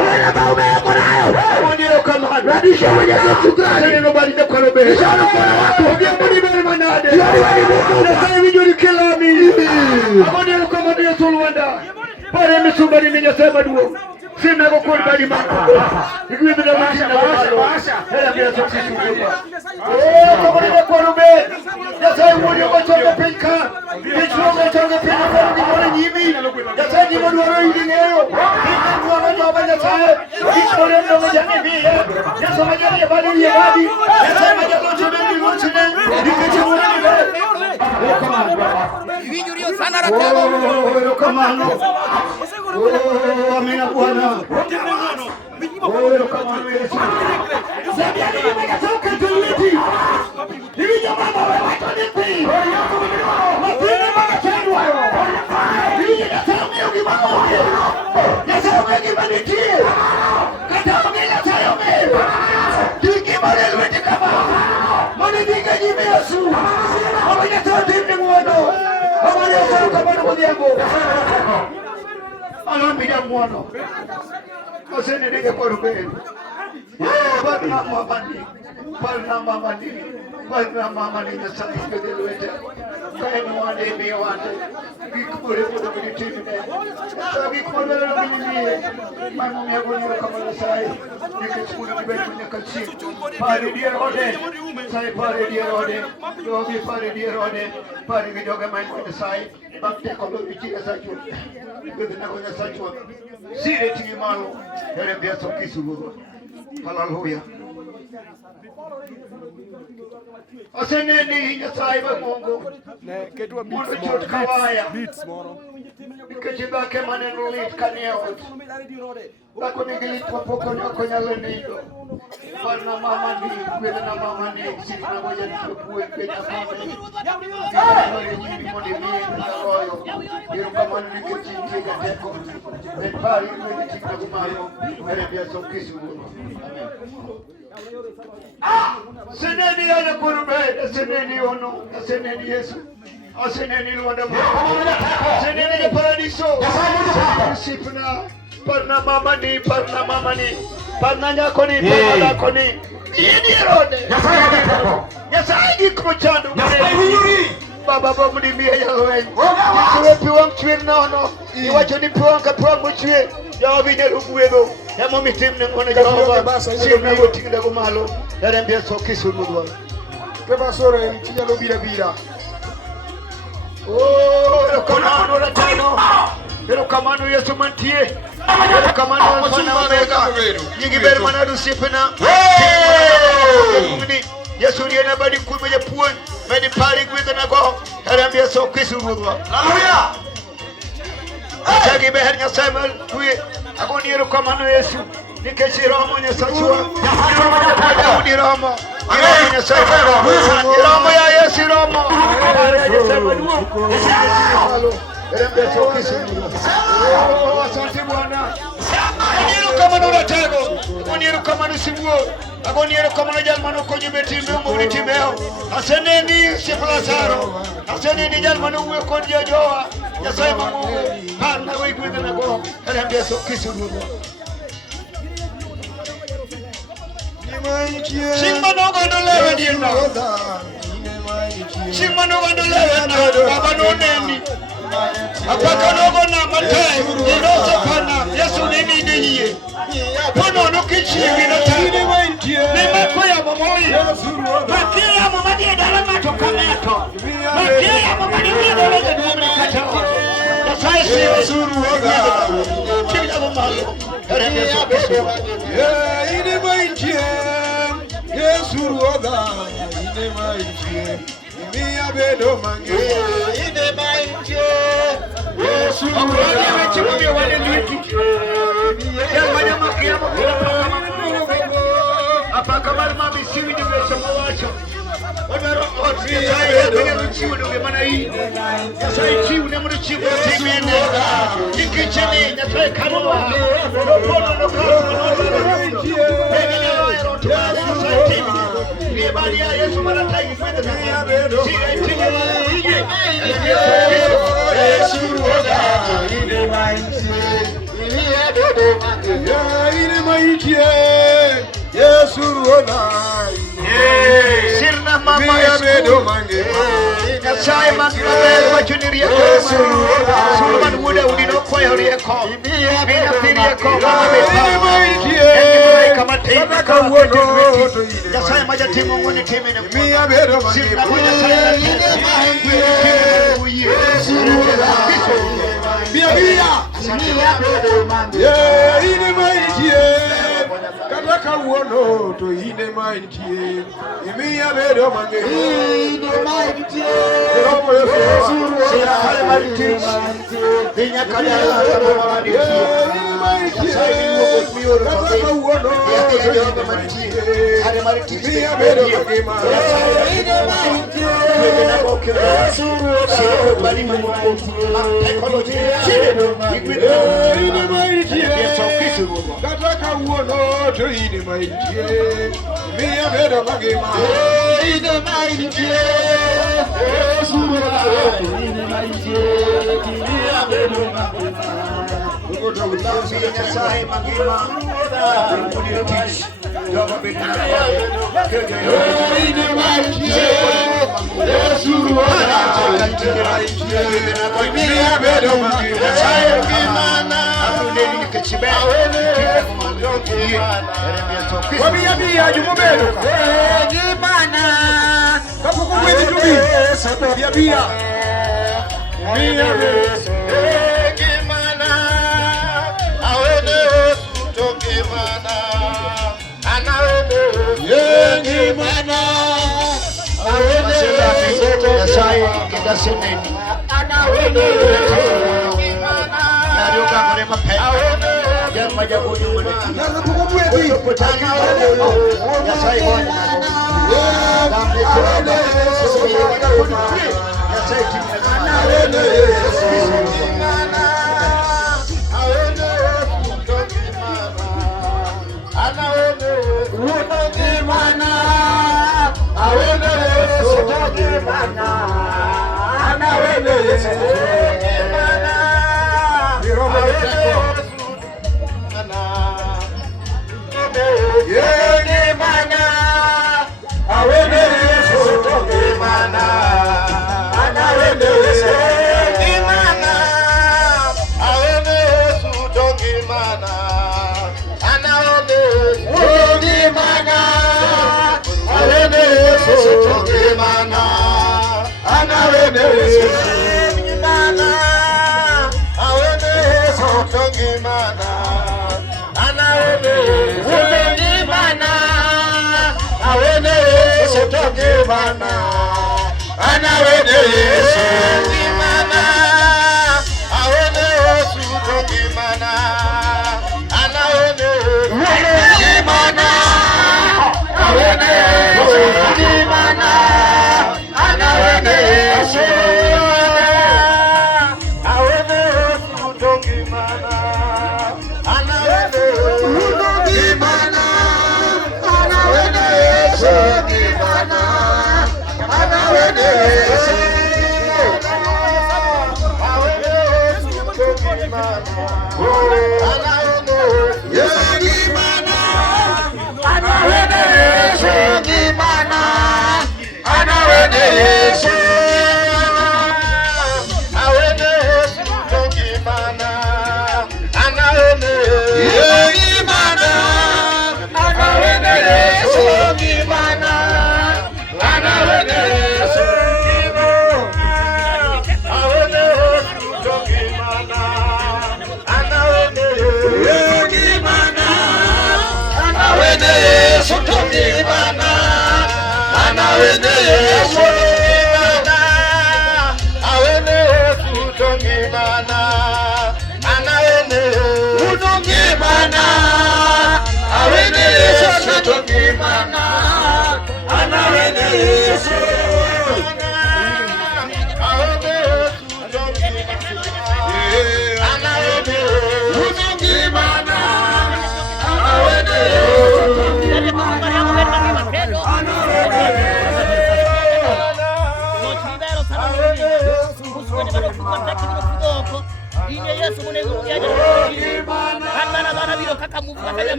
Wewe kama umeko nayo. Radisha Mwenyezi shukrani. Kisha mkono wako. Pare misubari ninyasema duo. Sina gukora bali mama. Igwithe na mashina basha. Hela bila sokisi kuba. Kama ni kwa rube. Nyasaye muri ochoka pinka. Kichwa ochoka pinka kwa ngimone nyimi. Nyasaye nyimo duoro idi leo. Pinka duoro nyoba Nyasaye. Kichwa ndo mjani bia. Nyasaye majani bali ya badi. Nyasaye majani chobe ni mochine. Dikeche muri ni. Ivinjurio sana rakabo. Kamano. Amina Bwana. Wewe kama Yesu. Sabia ni nimetoka tuliti. Hivi jamaa wewe watanipi. Matini mama chandwa. Hivi nasema ukimamo. Nasema ukimanitie. Kata mgeni tayo Tiki male lwete kama. Mani diga jimi Yesu. Amanya tote ni mwono. Amanya Yesu kama ni yangu. Alhamdulillah mwono. Osene nige kwa rubeni. Bana mama ni Nyasaye ngedelwete. Kaino wande me wande. Gikure ko do bitine. Sagi ko do bitine. Manu me goni kama Nyasaye. Nikechukua kibetu nyakati. Pare dia rode. Sai pare dia rode. Dogi pare dia rode. Pare gijoga mai Nyasaye. Bakte ko do bitine sachu. Gudna ko Nyasaye. Sire tingi malo. Ele mbia sokisu. Hallelujah. Aseneni Nyasaye ba Mungu. Mungu chot kawaya. Nikechibake maneno lit kaniyo. Lako nigilitwa poko nyoko nyalenido. Parna mama ni, kwele na mama ni, sifna moja nitokuwe kwenye mama ni. Nigilitwa jibi moni mii na royo. Iruka mani nikechitiga teko. Nepari kwenye chika kumayo. Merebia sokisu. Amen. Seneni ana kurube, seneni ono, seneni Yesu. Seneni luanda Mungu. Seneni paradiso. Sifna. Parna mama ni, parna nyako ni, parna lako ni. Yeni erode. Nyasaye gikmuchando. Baba babu ni miya yawe. Tuwe piwang chwir na ono. Iwacho ni piwang ka piwang mochwe. Yawa vide lubuwedo. Yamo mitim na ngone Jehova. Sirna gotinda kumalo. Erembia sokisu mudwa. Keba sore mchinya lo bira. Oh, kamano ratano. Pero kamano Yesu mantie. Pero kamano alfana omega. Nyingi ber manadu sipena. Yesu ndiye nabadi kumeje puon. Meni pari kwita na go. Erembia sokisu mudwa. Haleluya. Chagi beher Nyasaye kuye. Ako niero kamano Yesu. Nikechi romo Nyasachua. Ni romo. Nyasaye romo ya Yesu romo. Asante Bwana. Niero kamano ratego. Niero kamano sibuo. Ako niero kamano jalmano konyo betimbe umuri timeo. Aseneni Siflasaro. Aseneni jalmano uwe konja joa. Nyasaye Mungu. Parna wigwithe na go. Erembia sokisu mudwa. Chimba no gondolewe ndienda. Chimba no gondolewe na baba no neni. Apaka no gona matai. Ndose pana. Yesu nini ndiye. Pono no kichiwi no tani. Nimeko ya momoi. Makia ya momadi edala mato kameto. Makia ya momadi edala gedumri katawa. Yasai si Yesu ruoga. Chimba momalo. Erembia sokisu. Ine maintie. Yesu ruoga. Ine maintie. Miya bedo mange. Ine maintie. Yesu ruoga. Chimbe wale liki. Yamanya makia makia. Apaka mali mami siwi ni besha mawacho. Wadaro oti ya tege chiwo nge mana hii. Yasai chiwo ne mu chiwo timene. Nikicheni Nyasaye kanwa. Pono no kazo. Ni bali ya Yesu mara tai kwenda na bedo. Yesu ruoga. Ine maintie. Ine maintie. Yesu ruoga. Sirna mama bedo mange. Nyasaye mangabe wachunirie ko. Sulman muda udino kwa yorieko. Bina pirieko mama beta. Kama tena kama Nyasaye majati Mungu ni timu ni. Miya bedo mange. Sirna Nyasaye ine maintie. Kataka uono to ine maintie. Miya bedo mange. Ine maintie. Romo Yesu. Sira kale maintie. Binya kale maintie. Ine maintie. Kataka uono to ine maintie. Ade maintie. Miya bedo mange. Ine maintie. Wena boke. Sira bali Mungu. Teknoloji. Ine maintie. Kataka uono to ine maintie. Miya bedo mange. Ine maintie. Yesu ine maintie. Miya bedo mange. Nyasaye magima. Ine maintie. Yesu miya bedo mange. Nyasaye magima. Wabia bia jumubedo Gimana Kapuku wezi tubi Bia bia Bia Gimana Awene Tokimana Anawene ngimana awene Nyasaye kita seneni anawene ngimana naruka kore mapema jama jabuju mune Nyasaye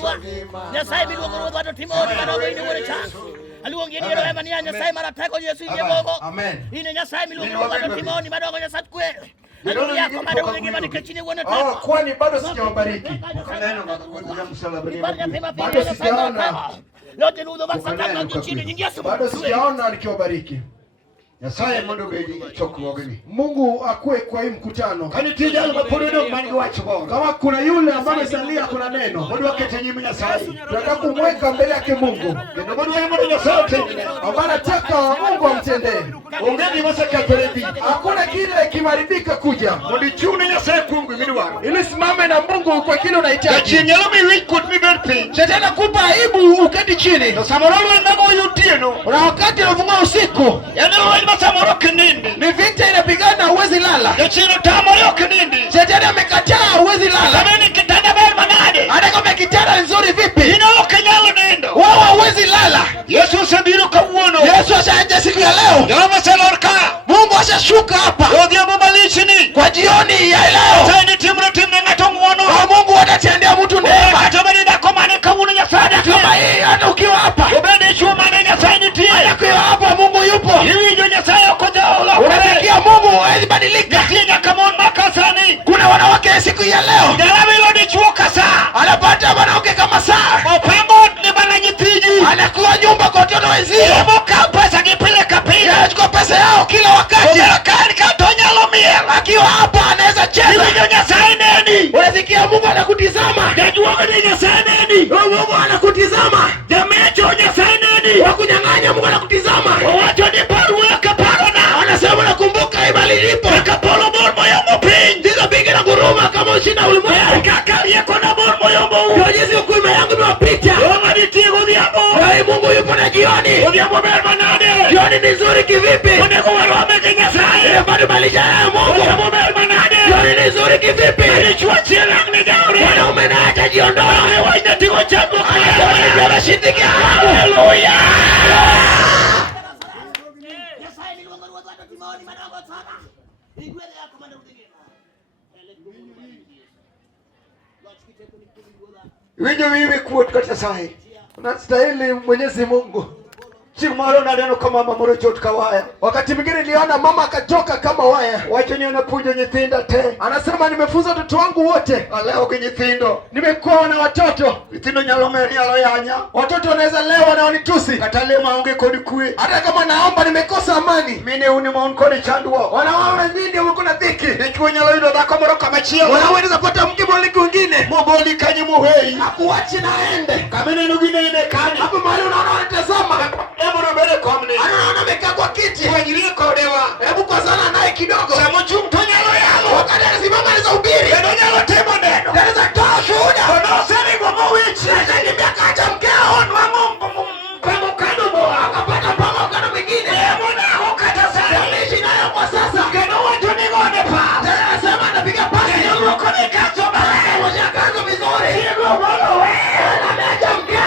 Bwana Nyasaye miluongo ruodhwa to timoni madogo ine wuone chang. Aluongi ni ero ema niya Nyasaye maratego Yesu inye gogo. Ine Nyasaye miluongo ruodhwa to timoni madogo Nyasaye kwe. Aluongi yako madogo ngima nikech ine wuone tako. Kwani bado sijawabariki. Bado sijaona. Lote ludo basaka nchini nyingi Yesu. Bado sijaona nikiwabariki. Nyasaye mondo bedi chokruogni. Mungu akue kwa hii mkutano. Kani tija mapodo mangi wacho bongo. Kama kuna yule ambaye salia kuna neno. Mondo wakete nyimi Nyasaye. Tunataka kumweka mbele yake Mungu. Ndio mondo ya mondo Nyasaye tena. Ambaye anataka Mungu amtendee. Ongeni masaka tolebi. Hakuna kile kimaribika kuja. Mondi chune Nyasaye kungu imiruwa. Ili simame na Mungu kwa kile unahitaji. Chinyalo mi record mi berpi. Shetani kupa aibu uketi chini. Na samoralo ndako yutieno. Na wakati unavunga usiku. Samoro kinindi ni vita inapigana, huwezi lala. Yachino tamoro kinindi Shetani amekataa, huwezi lala. Sameni kitanda bel manade hata kama kitanda nzuri vipi, ina ukenyalo nendo wewe huwezi lala. Yesu sabiro kawuono. Yesu ashaje siku ya leo. Jama salorka Mungu ashashuka hapa. Odia mabalichini kwa jioni ya leo. Tani timro timne ngatonguono. Mungu atatendea mtu neema. Hata bali na komane kawuono Nyasaye. Kama hii hata ukiwa hapa. Ubende chuma na Nyasaye nitie. Ukiwa hapa Mungu yupo. Hivi ndio Nyasaye ukojaola. Unasikia Mungu hawezi badilika. Kinga kama makasani. Kuna wanawake siku ya leo. Dalabilo ni chuka saa. Anapata wanawake kama saa. Opango ni bananyitiji. Anakuwa nyumba kwa watoto wenzio. Moka pesa kipile kapile. Anachukua pesa yao kila wakati. Kani katonya lomia. Akiwa hapa anaweza cheza. Hivi ndio Nyasaye neni. Unasikia Mungu anakutizama. Najua ni Nyasaye neni. Mungu anakutizama. Jamii nini? Wakunyang'anya Mungu anakutizama. Wacho ni paru weka parona. Anasema nakumbuka ibali lipo. Akapolo bor moyombo pin. Ndizo bigi na guruma kama ushina ulimwengu. Kaka yeko na bor moyombo. Kwa jinsi ukuima yangu niwapita. Wanga nitigo diabo. Hai Mungu yupo na jioni. Diabo berma nade. Jioni ni nzuri kivipi? Uneko walome kingasai. Ebadu balisha ya Mungu. Diabo berma nade. Jioni ni nzuri kivipi? Alichua chilang ni gauri. Wanaume na aja jiondoa. Waina tigo changu. Wanajaba shindiki. Haleluya. Winyo mimi kuot kata sahi. Unastahili Mwenyezi Mungu. Chimaro na neno kama mama mrochot kawaya. Wakati mwingine niliona mama akachoka kama waya. Wacho ni anapuja nyithinda te. Anasema nimefunza watoto wangu wote. Leo kinyithindo. Nimekuwa na watoto. Nyithindo nyalomeri aloyanya. Watoto wanaweza leo na wanitusi. Katalema onge kodi kui. Hata kama naomba nimekosa amani. Mine uni maon kodi chandwa. Wanawawe zindi wako na dhiki. Nichukue nyalo hilo dhako moroka machia. Wanaweza pata mke mwaliki wengine. Mogoli kanyi muhei. Hakuwachi naende. Kamene nugine ine kani. Hapo mahali unaona wanitazama. Anaona amekaa kwa kiti. Kuingilia kodewa. Hebu kwa sana naye kidogo. Sema chumtonya yalo. Wakati anasimama anaweza ubiri. Ndio nyalo tema neno. Anaweza toa shuhuda. Ndio sema kwa mwichi. Ndio miaka mkeo wa Mungu. Kama kando boa akapata mpango kana mwingine. Mbona ukata sana. Alishi nayo kwa sasa. Kana watu ni ngone pa. Anasema anapiga pasi. Ndio kwa nikacho baya. Moja kazo vizuri. Ndio bwana wewe. Anaja mkeo.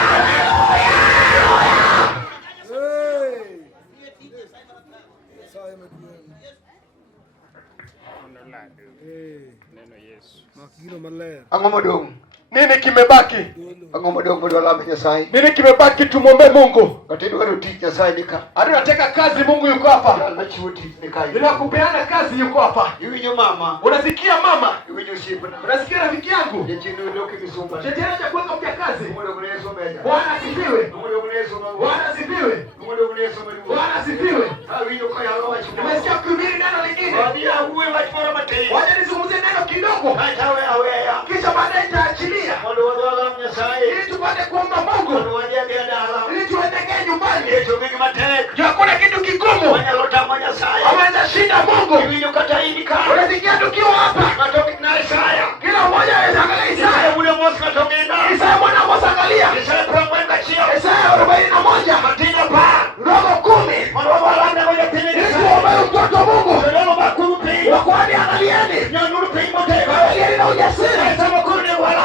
Angomodong. Nini kimebaki? Angomodong bodola mnyasai. Nini kimebaki tumombe Mungu. Katendo kado tija sai nika. Anataka kazi Mungu yuko hapa. Anachuti nikai. Bila kupeana kazi yuko hapa. Yuinyo mama. Unasikia mama? Yuinyo shipana. Unasikia rafiki yangu? Jechino ndoki misumba. Chetera cha kuweka mkia kazi. Mungu mwenezo meja. Bwana asifiwe. Mungu mwenezo meja. Bwana asifiwe. Mungu mwenezo meja. Bwana asifiwe. Hawino kwa yalo wachi. Nimesikia kuhubiri neno lingine. Wadia uwe wachi mara matei. Wacha nizungumzie neno kidogo. Haitawe awea. Kisha baadaye nitaachilia. Mungu wala mnyasai. Ili tupate kuomba Mungu. Mungu wajenge dala. Ili tuendeke nyumbani. Yesu mingi mateke. Hakuna kitu kigumu. Wanyalota mnyasai. Haweza shinda Mungu. Yuinyo kataindika. Unasikia tukiwa hapa. Matoki na Isaya. Kila mmoja anaweza angalia Isaya. Ule Mose katokenda. Isaya mwana Mose angalia. Isaya programu chio. Isaya 41. Matendo pa. Roho 10. Mungu wala mmoja tena. Yesu ambaye mtoto Mungu. Ndio makuru pia. Wakwani angalieni. Nyanyuru pia moteka. Angalieni na ujasiri. Sema kuni wala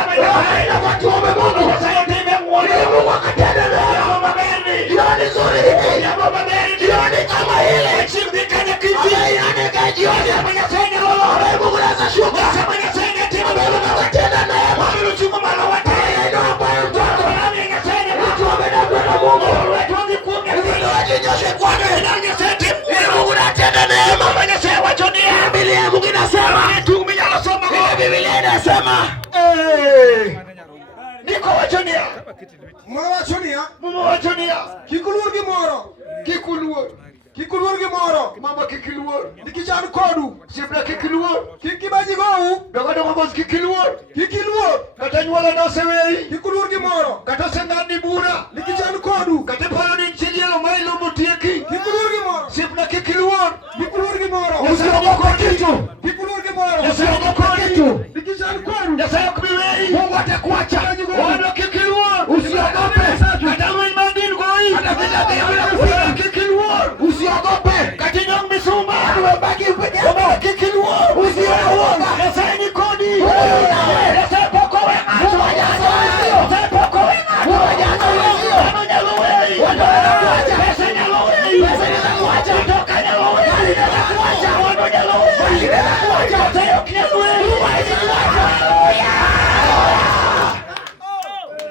na watu wa Mungu. Sasa tena muone Mungu akatenda leo. Mama gani? Jioni nzuri hii. Ya mama gani? Jioni kama ile. Chimdikana kizi. Yaani kajioni afanya tena wala. Mungu anaanza shuka. Afanya tena tena Mungu akatenda leo. Mungu chukua mara watu. Ndio ambaye mtoto nani angetenda. Watu wamedabwa na Mungu. Watu wangekuja. Ndio ajijoshe kwa nani sasa. Mungu anatenda leo. Mama anasema wachonia. Biblia Mungu inasema. Tumia nasoma. Biblia inasema. Niko wachonia. Mwa wachonia. Mwa wachonia. Kikuluor gimoro. Kikuluor. Kikuluor gimoro. Mama kikuluor. Nikichan kodu. Sibra kikuluor. Kikibaji gou. Dogo boss kikuluor. Kikuluor. Kata nyuala na sewei. Kikuluor gimoro. Kata sengani bura. Nikichan kodu. Kata palo ni chijelo mailo mutieki. Kikuluor gimoro. Sibra kikuluor. Kikuluor gimoro. Usiogopa kitu. Kikuluor gimoro. Usiogopa kitu. Nikichan kodu. Yasaya kubiwei. Mungu atakuacha. Wana kikuluor. Usiogope. Kata mwimandini goi. Kata vita bila kufika kikuluor. Usiogope. Kati nyong misuma. Baki upeke. Omo kikuluor. Usiogopa. Yasaya ni kodi. Yasaya poko wema. Yasaya poko wema. Nyalowei. Wanakuacha. Pesa nyalowei. Pesa nyalowei. Toka nyalowei. Wanakuacha. Nyalowei. Wanakuacha. Tayo nyalowei.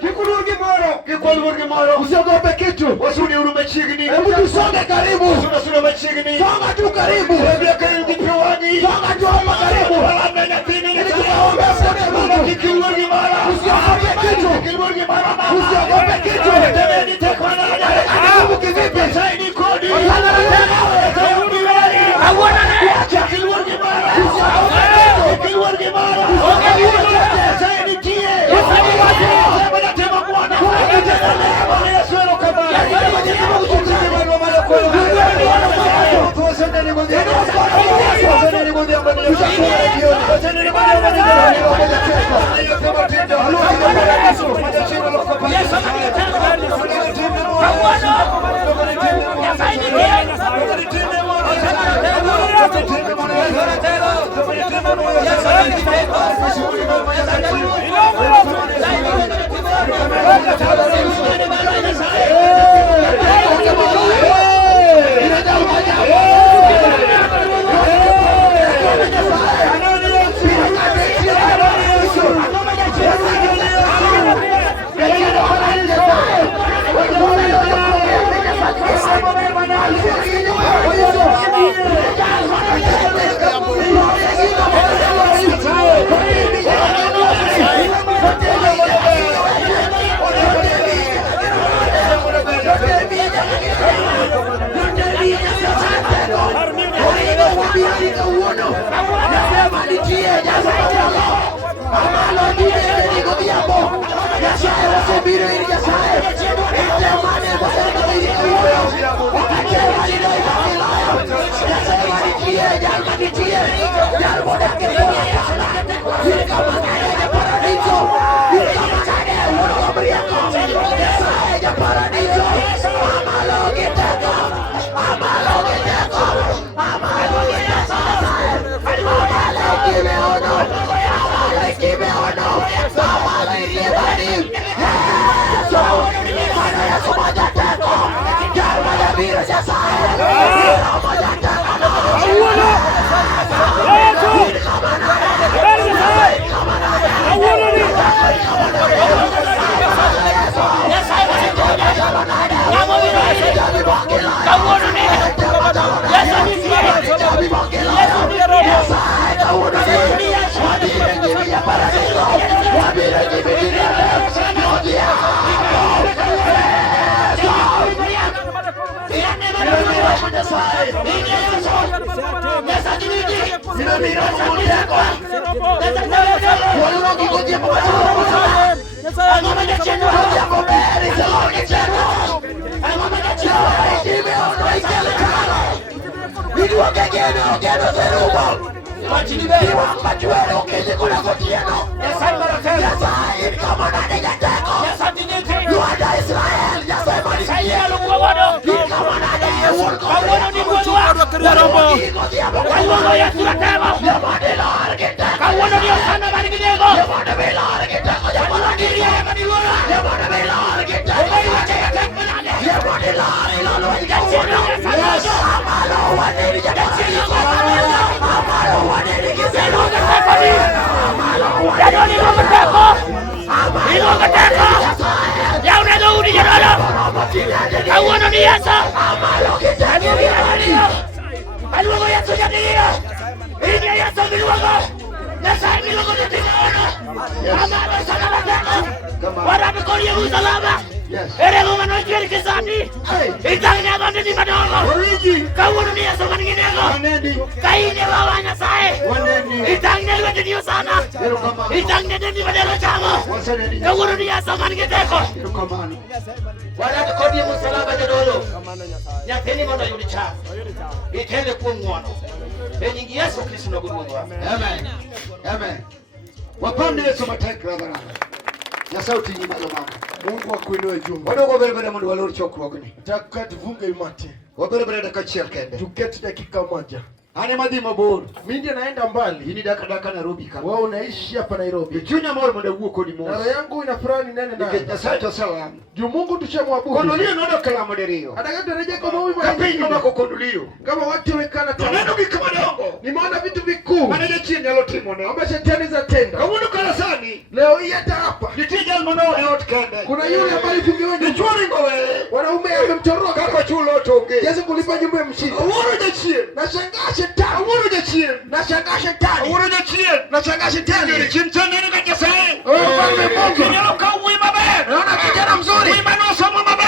Kikuluor gimoro. Kikuluor gimoro. Usiogope kitu. Wasuni urume chigini. Hebu tusonge karibu. Usume chigini. Songa tu karibu. Hebu karibu kiwani. Songa tu hapa karibu. Wala mena tini. Nikuombe Mungu. Kikuluor gimoro. Usiogope kitu. Kikuluor gimoro. Usiogope kitu. Temeni tekwana. Mungu kivipi? Saini kodi. Hawana kuacha. Kikuluor gimoro. Usiogope kitu. Kikuluor gimoro. Saini tie. Sema na tema Bwana. Yesu ero kabaya. Mungu akuinue juu. Wadogo berbere mundu walori chokruogni. Taka tuvunge imati. Waberbere dakika chiel kende. Tuketi dakika moja. Ane madhi mabor. Mimi ndiye naenda mbali. Hii ni daka Nairobi kama. Wewe unaishi hapa Nairobi. Chunya moro mwende uko ni Moses. Roho yangu inafurahi nene na. Nikitasaita salam. Juu Mungu tushamwabudu. Kondolio nodo kala moderio. Atakaye reje kama wewe kapinyo bako kondolio. Kama watu wekana tu. Neno bikama dongo. Nimeona vitu vikuu. Maana chini yalo timo na. Amba shetani za tenda. Kama uno kala sani. Leo hii hata hapa. Nitija mwanao leo tukende. Kuna yule ambaye tungeona. Ni chori ngowe. Wanaume amemtoroka kwa chulo tonge. Yesu kulipa nyumba ya mshindi. Uoro jachie. Nashangaa shetani. Uoro jachie. Nashangaa shetani. Uoro jachie. Nashangaa shetani. Ni chimchana ni kanyasai. Wewe Mungu. Nyoka uima be. Naona kijana mzuri. Uima no somo mabe.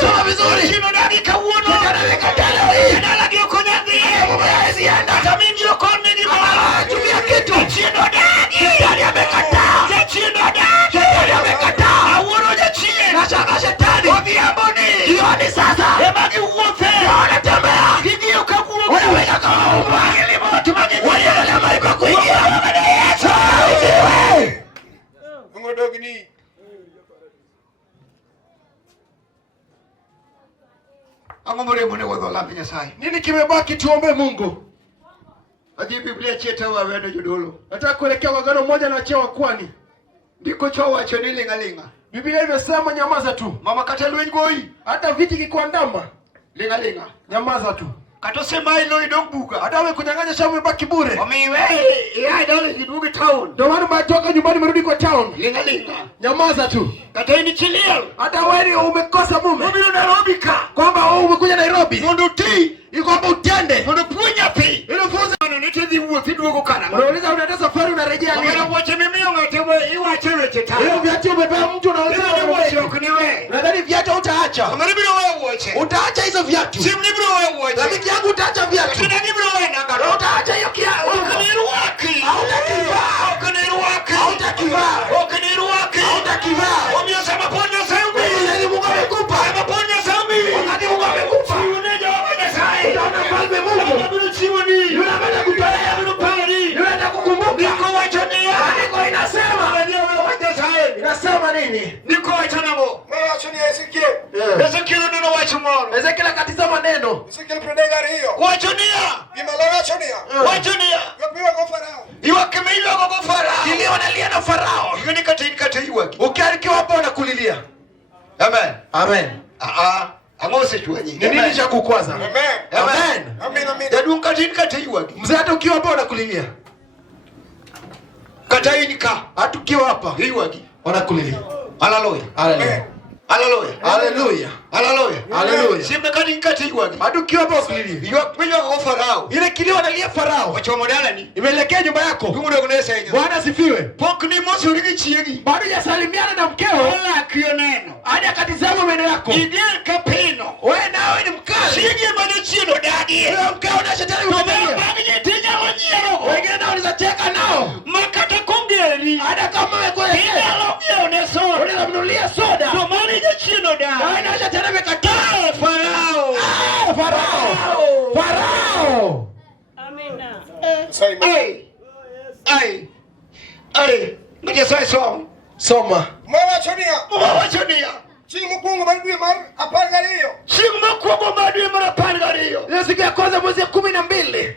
Soma vizuri. Chino ndani kauono. Kijana hii. Ndala dio konyandi. Mbaya yana. Kamindi okoni ni mama. Tumia kitu. Chino ndani. Shetani amekataa. Chino ndani. Shetani amekataa. Uoro jachie. Nashangaa shetani. Obiamboni. Kioni sana. sasa. Emagi uote. Wanatembea. Gigi ukaguo. Wanaweka kama umwagili moto magigi. Waliangalia mali kwa kuingia. Yesu. Mungu dogni. Angomore mune wadho lambi Nyasaye. Nini kimebaki tuombe Mungu? Adi Biblia cheta wa wendo judolo. Nataka kuelekea kwa agano moja na chewa kwani. Ndiko chowa choni lingalinga. Biblia imesema nyamaza tu. Mama katalweni goi. Hata viti kikuandama. Lingalinga. Nyamaza tu. Katosema ilo idogbuga. Hata wewe kunyang'anya shamba umebaki bure. Omiwe ya dole kiduge town. Ndio maana umetoka nyumbani umerudi kwa town. Lingalinga. Nyamaza tu. Kataini chiliel. Hata wewe umekosa mume. Mimi Nairobi ka. Kwamba wewe umekuja Nairobi. Mundu ti. Iko hapo utende. Mundu punya pi. Ile funza nitezi uofi dugo kana. Unauliza unaenda safari unarejea lini? Ngara wache mimi ngatewe iwa chewe cheta. Hiyo viatu umebeba mtu unaweza kuacha ukiniwe. Nadhani viatu utaacha. Kama ni bro wewe uache. Utaacha hizo viatu. Si ni bro wewe uache. Rafiki yangu utaacha viatu. Kina ni bro wewe na ngara. Utaacha hiyo kiatu. Ukiniruaki. Hautakivaa. Ukiniruaki. Hautakivaa. Ukiniruaki. Hautakivaa. Umiosha maponya sambi. Ni Mungu amekupa. Maponya sambi. Wakati Mungu amekupa. Uneja wabanya sai. Utaona falme Mungu. Yule ambaye kutolea mnupani. Yule atakukumbuka. Niko wachonia. Niko inasema. Inasema nini? Niko wachanamo. Mara chonia Ezekiel. Ezekiel ndio wachumoro. Ezekiel akatizama neno. Ezekiel predegari hiyo. Wachonia. Imalaga chonia. Wachonia. Yopiwa kwa Farao. Iwa kimeiwa kwa Farao. Kilio analia na Farao. Yoni kata iwa. Ukiarikiwa hapo unakulilia. Amen. Amen. Angose chuanyi. Ni nini cha kukwaza? Amen. Amen. Amen. Amen. Yadun kata iwa. Mzee hata ukiwa hapo unakulilia. Kata inika. Hata ukiwa hapa Iwa. unakulilia. Hallelujah. Hallelujah. Hallelujah. Hallelujah. Hallelujah. Hallelujah. Simbe kata iwa. Hata ukiwa hapo unakulilia. Iwa kwenye kwa Farao. Ile kilio analia Farao. Wachomodala ni. Imeelekea nyumba yako. Mungu ndio kunesa hiyo. Bwana asifiwe. Pok ni mosi uliki chiegi. Bado hujasalimiana na mkeo. Wala kio neno. Hadi akatizama meno yako. Idel kapeno. Wewe nawe ni mkali. Chiegi bado chino dadi. Wewe mkeo na shetani umebalia. Bagije tinya wanyero. Wengine nao unacheka nao. Makata kongeri. Hata kama wewe kwa Ina lobye oneso. unamnunulia soda. Tomani je chino da. Wewe na shetani amekataa. Farao. Farao. Farao. Amina. Simon. Ai. Ngoja sasa soma. Soma. Mara chonia. Wachonia. Chimu kungu madui mar apargari hiyo. Shingma kuongo madui mara pangariyo. Ile siku ya kwanza mwezi wa 12.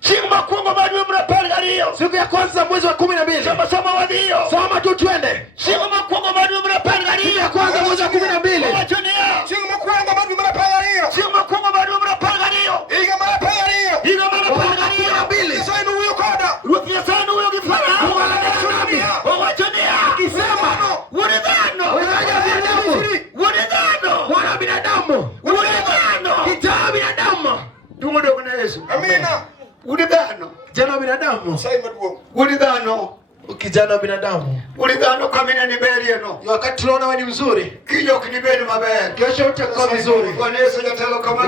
Shingma kuongo madui mara pangariyo. Siku ya kwanza mwezi wa 12. Soma wadhiyo. Soma tu twende. Shingma kuongo madui mara pangariyo. Siku ya kwanza mwezi wa 12. Wachonia. Chimu kungu madui mar apargari hiyo. Shingma kuongo madui mara pangariyo. Iga mar apargari hiyo. Iga mara pangariyo. 12. Sasa huyo koda. Rufia sana huyo Farao. Wachonia. Kisema Uridhano. unaja binadamu. Uridhano. Mwana binadamu. Uridhano. Kitaa binadamu. Dungo ndio kuna Yesu. Amina. Uridhano. Jana binadamu. Simon duo. Uridhano. Ukijana binadamu. Uridhano kamina ni beri no. Wakati tunaona wewe ni mzuri. Kijo kinibeni mabaya. Kesho utakuwa vizuri. Bwana Yesu yatalo kama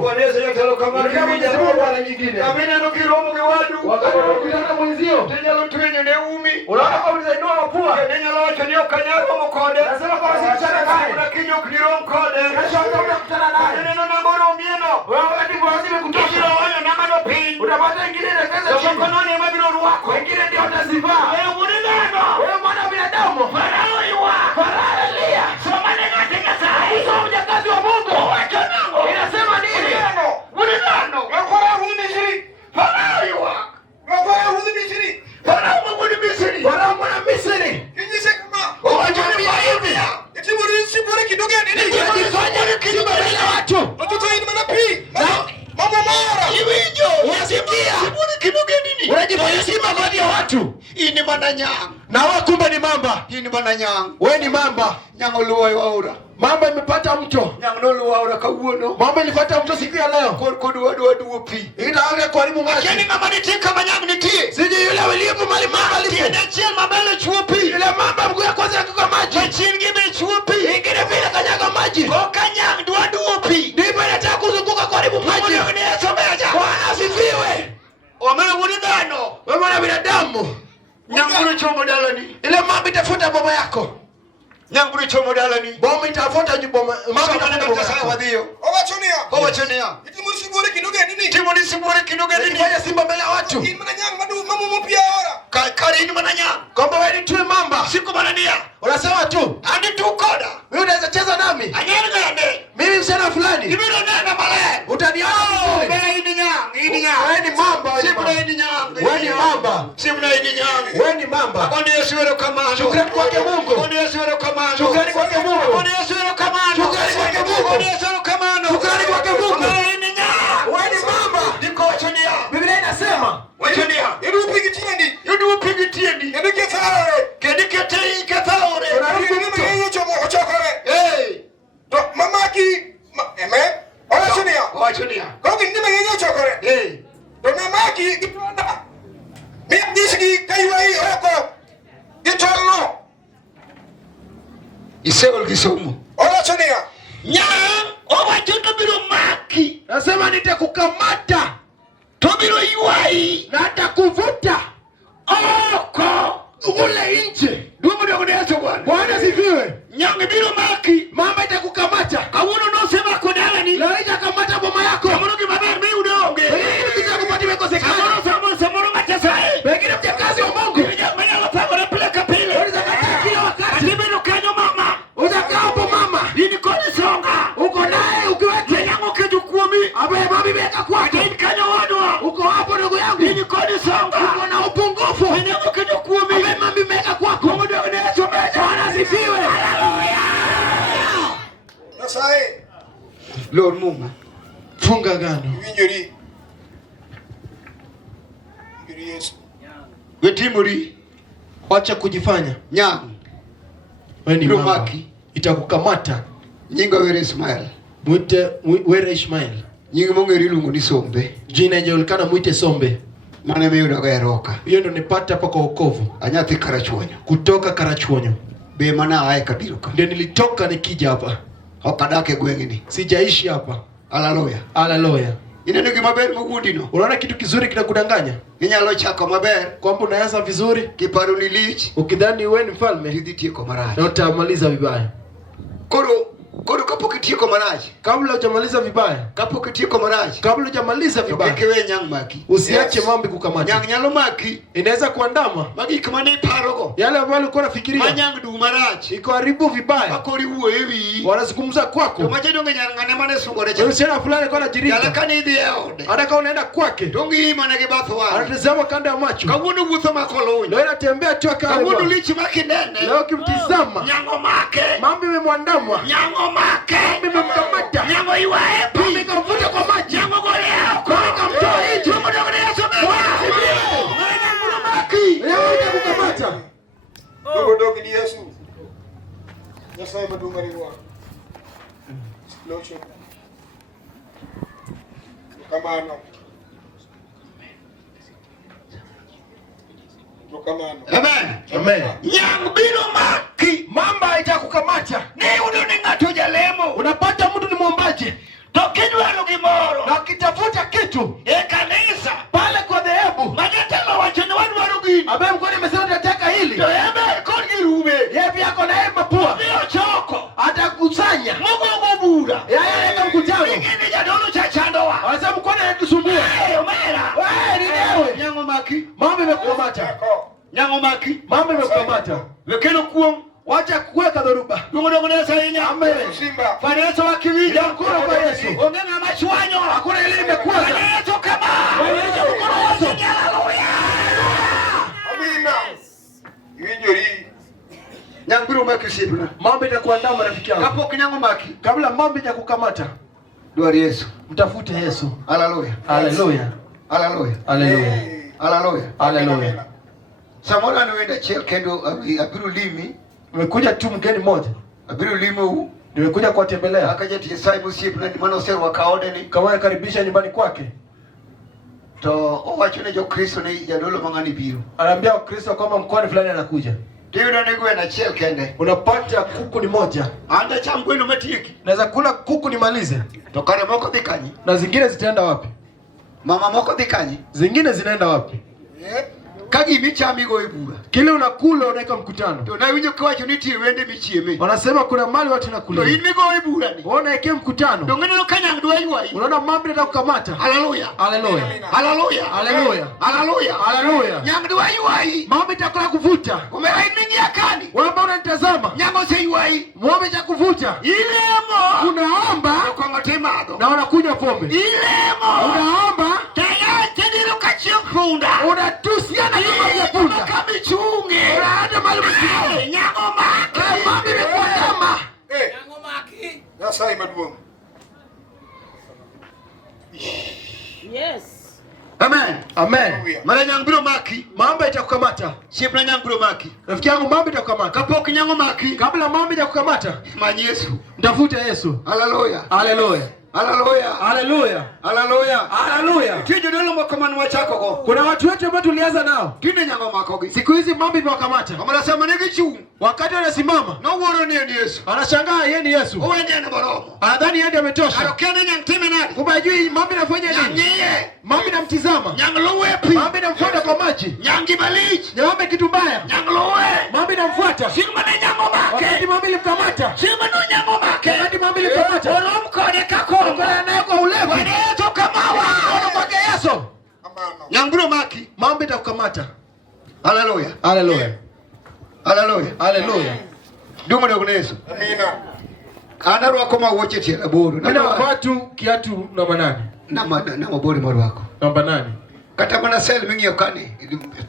Bwana Yesu yatalo kama Mara nyingine. Amina no kiromo kiwadu. Wakati unakutana mwenzio. Tenya lutwenye ne umi. Unaona kama unainua mapua. Tenya lo chanyo kanyaro mkode. Nasema kwa usikutane naye. Na kinyo kirom kode. Kesho utakutana naye. Neno na mboro mieno. Wewe ndipo lazima kutosha. Kila wanya na mano pin. Utapata ingine na pesa Kwa chini. kononi mabiro ruwako. Wengine ndio utazivaa. Wewe uridhano. Wewe mwana binadamu. Farao yuwa. Farao alia. Soma neno katika sai. Soma mjakazi wa Mungu. Wakanango. Inasema nini? Uridhano. Wakora huyu Misri. Farao yuwa. Wakora huyu Misri. Farao mwana Misri. Farao mwana Misri. Kinyise kama. Wajambia hivi. Eti murisi bora kidogo nini? Unajifanya ni kitu mbele ya watu. Watoto hii manapi. Mambo mara. Iwijo. Unasikia? Sibuni kidogo nini? Unajifanya si magadi ya watu. Hii ni mananyang. Na wewe kumbe ni mamba. Hii ni mananyang. Wewe ni mamba. Nyango luwa waura. Mamba imepata mto. Nyango no luwa waura kawuono. Mamba ilipata mto siku ya leo. Kodu wadu upi. Inaanza kuharibu maji. Keni ngama nitika manyang nitie. Sije yule aliyepo mali mamba alipo. Tiene chien mabele chupi. Yule mamba mguu ya kwanza yakika maji. Chien gibe chupi. Ingine vile kanyaga maji. Kanyang duadu upi. Ndipo inataka kuzunguka kuharibu maji. Mungu ni asomeja. Bwana asifiwe. Omena uridhano. Wewe mwana binadamu. Nyanguru chomo dalani. Ile mamba itafuta baba yako. Nyamburi chomo dalani. Boma itafuta boma. Mama itafuta sawa wadhiyo. Owachonia. Itimuri siburi kinuge nini? Timuri siburi kinuge nini? Fanya simba mbele ya watu. Ini mananyang madu mamu mpya ora. Kari ini mananyang. Kwamba wewe ni tu mamba. Siku manania. Unasema tu. Hadi tu koda. Wewe unaweza cheza nami. Anyana ngane. Mimi msichana fulani. Nimero nana male. Utaniona vizuri. Wewe ni nyang. Wewe ni mamba. Simba ni nyang. Wewe ni mamba. Simba ni nyang. Wewe ni mamba. Kwani Yesu wero kamano. Shukrani kwake Mungu. Kwani Yesu wero kamano. Shukrani kwake Mungu. Kwani Yesu wero kamano. Shukrani kwake Mungu. Kwani Yesu wero kamano. Shukrani kwake Mungu. Wewe ni nyang. Wewe ni mamba. Niko wachonia. Biblia inasema, wachonia. Yedu upigitiendi. Yedu upigitiendi. Yedu kethaore. Kedikete kethaore. Unarudi yeye chomo ochokore. To mamaki owachonia. Wachonia. Kogi ndime yeye ochokore. To mamaki gitona. Mimi kaiwai oko. Gitolno. Isewol gisomo. Owachonia. Nyang owachoto biro maki. nasema nitakukamata. Tobiro yuai. Na nitakuvuta. Oko. Ule nje. Dumu ndio kuneacho bwana. Bwana sifiwe. Nyang biro maki. Mama itakukamata. Kawuno no sema kodala ni. Leo itakamata boma yako. Kamuno kimaber mi udonge. Wewe kitakupata imekosekana. Samoro matesae. Pengine mtakazi wa Mungu. Mwenye lapago na peleka pile. Unaweza kataa kila wakati. Atibeno kanyo mama. Utakaa hapo mama. Nini koni songa. Uko naye ukiwete. Yango keju kuomi. Abaye mami beka kwako. Nini kanyo wadwa. Uko hapo ndugu yangu. Nini koni songa. Uko na upungufu. Yango keju kuomi. Abaye mami beka kwako. Mungu ndio kuneacho. Bwana sifiwe. Nasae. Lord Mungu. Funga gano. Winjori. Yesu. Wetimuri. Wacha kujifanya. Nyang. Wewe ni mama. Lumaki. Itakukamata. Nyinga were Ismail. Mwite were Ishmael. Nyinga mongeri lungu ni Sombe. Jina inajulikana mwite Sombe. Maana mimi ndo gaeroka. Hiyo ndo nipata hapa kwa wokovu. Anyathi Karachuonyo. Kutoka Karachuonyo. Be mana ae kabiruka. Ndio nilitoka nikija hapa. Okadake gwengini. Sijaishi hapa. Haleluya. Haleluya. Ineno gimaber mogundino. Unaona kitu kizuri kinakudanganya? Inyalo chako maber. Kwamba unaanza vizuri, Kiparu ni lich. ukidhani wewe ni mfalme, Tidhi tieko marach. na utamaliza vibaya. Koro kapok itieko marach. Kabla hujamaliza vibaya, Kapok itieko marach. kabla hujamaliza vibaya, Okekewe nyang maki. usiache mambo kukamata. Nyang nyalo maki. Inaweza kuandama Magi kamane parogo. yale ambayo ulikuwa unafikiria, Manyang du marach. iko haribu vibaya. Akori uwewi. Wanazungumza kwako. Tomajedo nganyang ngane mane sungore cha. Msichana fulani alikuwa Yala anajirika. kani idhi eode. Hata kama unaenda kwake, Tongi manege bathwa. anatazama kando ya macho. Kawuno wutho makolonyo. Leo anatembea tu Kawuno akawa. lich maki nene. Leo kimtizama, Nyango make. mambo imemwandama. Nyango make. Mambo imemkamata. Nyango iwaepi. Mambo ikamvuta kwa maji. Nyango goleo. Mambo ikamtoa nje. Mungu ndio kuneacho. Leo itakukamata. Dogo ni Yesu. Nasae madungari wa. Locho. Kamano. Kamano. Amen. Amen. Nyang biro maki. Mamba itakukamata. Ne uno ni ng'ato jalemo. Unapata mtu ni mwombaji To kidwaro gimoro. na akitafuta kitu E kanisa. pale kwa dhehebu, Majatelo wacho ni wadwaro gini. ambaye mkono imesema tunataka hili, To ebe kod girume. yeye pia ako na yeye mapua, Biro choko. atakusanya Mugo bura. yeye analeta mkutano, Ingine jadolo cha chandowa. anasema mkono anatusumbua. Omera. Wewe ni wewe, Nyango maki. mambo imekukamata, Nyango maki. mambo imekukamata. Wekeno kuong. Wacha kuweka dhoruba. Mungu ndio kuneacho inya. Amen. Simba. Faneso wakiwija. Mkono kwa Yesu, Ongena machwanyo. hakuna ile imekwaza. Faneso kama. Faneso mkono wa Yesu. Haleluya. Amina. Winjori. Nyang biro maki sipna. Mambo itakuandama rafiki yangu. Kapok nyango maki. Kabla mambo itakukamata, Dwari Yesu. mtafute Yesu. Haleluya. Haleluya. Haleluya. Haleluya. Haleluya. Haleluya. Samora anawenda chel kendo abiru limi. Nimekuja tu mgeni mmoja. Abiru limo u. Nimekuja kuwatembelea. Akaja tisai musip na mano ser wakaode ni. Kama anakaribisha nyumbani kwake. To owacho ne jo Kristo ni jadolo mangani biro. Anaambia Wakristo kwamba mkoani fulani anakuja. Tiwira ne gwena chel kende. Unapata kuku ni moja. Anda cham gweno matieki. Naweza kula kuku nimalize. To kare moko dhi kanyi. Na zingine zitaenda wapi? Mama moko dhi kanyi. Zingine zinaenda wapi? Kagi michami go ibura. Kile unakula unaweka mkutano. To na winyo kwa chuniti wende michieme. Wanasema kuna mali watu nakula. To inmi go ibura ni. Unaekea mkutano. To ngene kanyang dua yuai. Unaona mambo yanataka kukamata. Haleluya. Haleluya. Haleluya. Haleluya. Haleluya. Haleluya. Nyang dua yuai. Mambo itakula kuvuta. Umewahi mingi akani. Wewe mbona unanitazama? Nyango se yuai. Mambo ya kuvuta. Ilemo. Unaomba kwa ngotemado. na unakunywa pombe. Ilemo. Unaomba tayari tendiro kachifunda. Unatusiana kama ya punda. Kama chunge. Unaenda mali mkutano. Nyango maki. Mambo imekuandama. Nyango maki. Nyasaye maduong'. Yes. Amen. Amen. Mara nyangiro maki. Mambo itakukamata. Shipna nyangiro maki. Rafiki yangu mambo itakukamata. Kapoki nyango maki. Kabla mambo itakukamata, Manyi Yesu. mtafuta Yesu. Haleluya. Haleluya. Haleluya. Haleluya. Haleluya. Haleluya. Tijo ndio mkomano wa chako go. Kuna watu wetu ambao tulianza nao. Tinde nyango makogi. Siku hizi mambo imewakamata. Kama nasema niki chu. Wakati anasimama, No woro ni Yesu. anashangaa yeye ni Yesu. Uende na boromo. Anadhani yeye ndiye ametosha. Arokene nyang time nani? Kumbe hajui mambo inafanya nini. Nyangie. Mambo inamtizama. Nyang lowepi. Mambo inamfuata kwa maji. Nyangi balich. Mambo kitu mbaya. Nyang lowe. Mambo inamfuata. Sima na nyango make. Wakati mambo ilimkamata. Sima no nyango make. Wakati mambo ilimkamata. Oromo kone kakongo. Kwa naye kwa ulevi. Waneto kamawa. Ona kwa Yesu. Amano. Nyanguro maki. Mambo itakukamata. Haleluya. Haleluya. Haleluya. Haleluya. Dumo dogo Yesu. Amina. Ana rwako ma woche tena boru. Mina watu kiatu namba 8. Na mabori mwa rwako. Namba 8. Kata mana sel mingi yakani.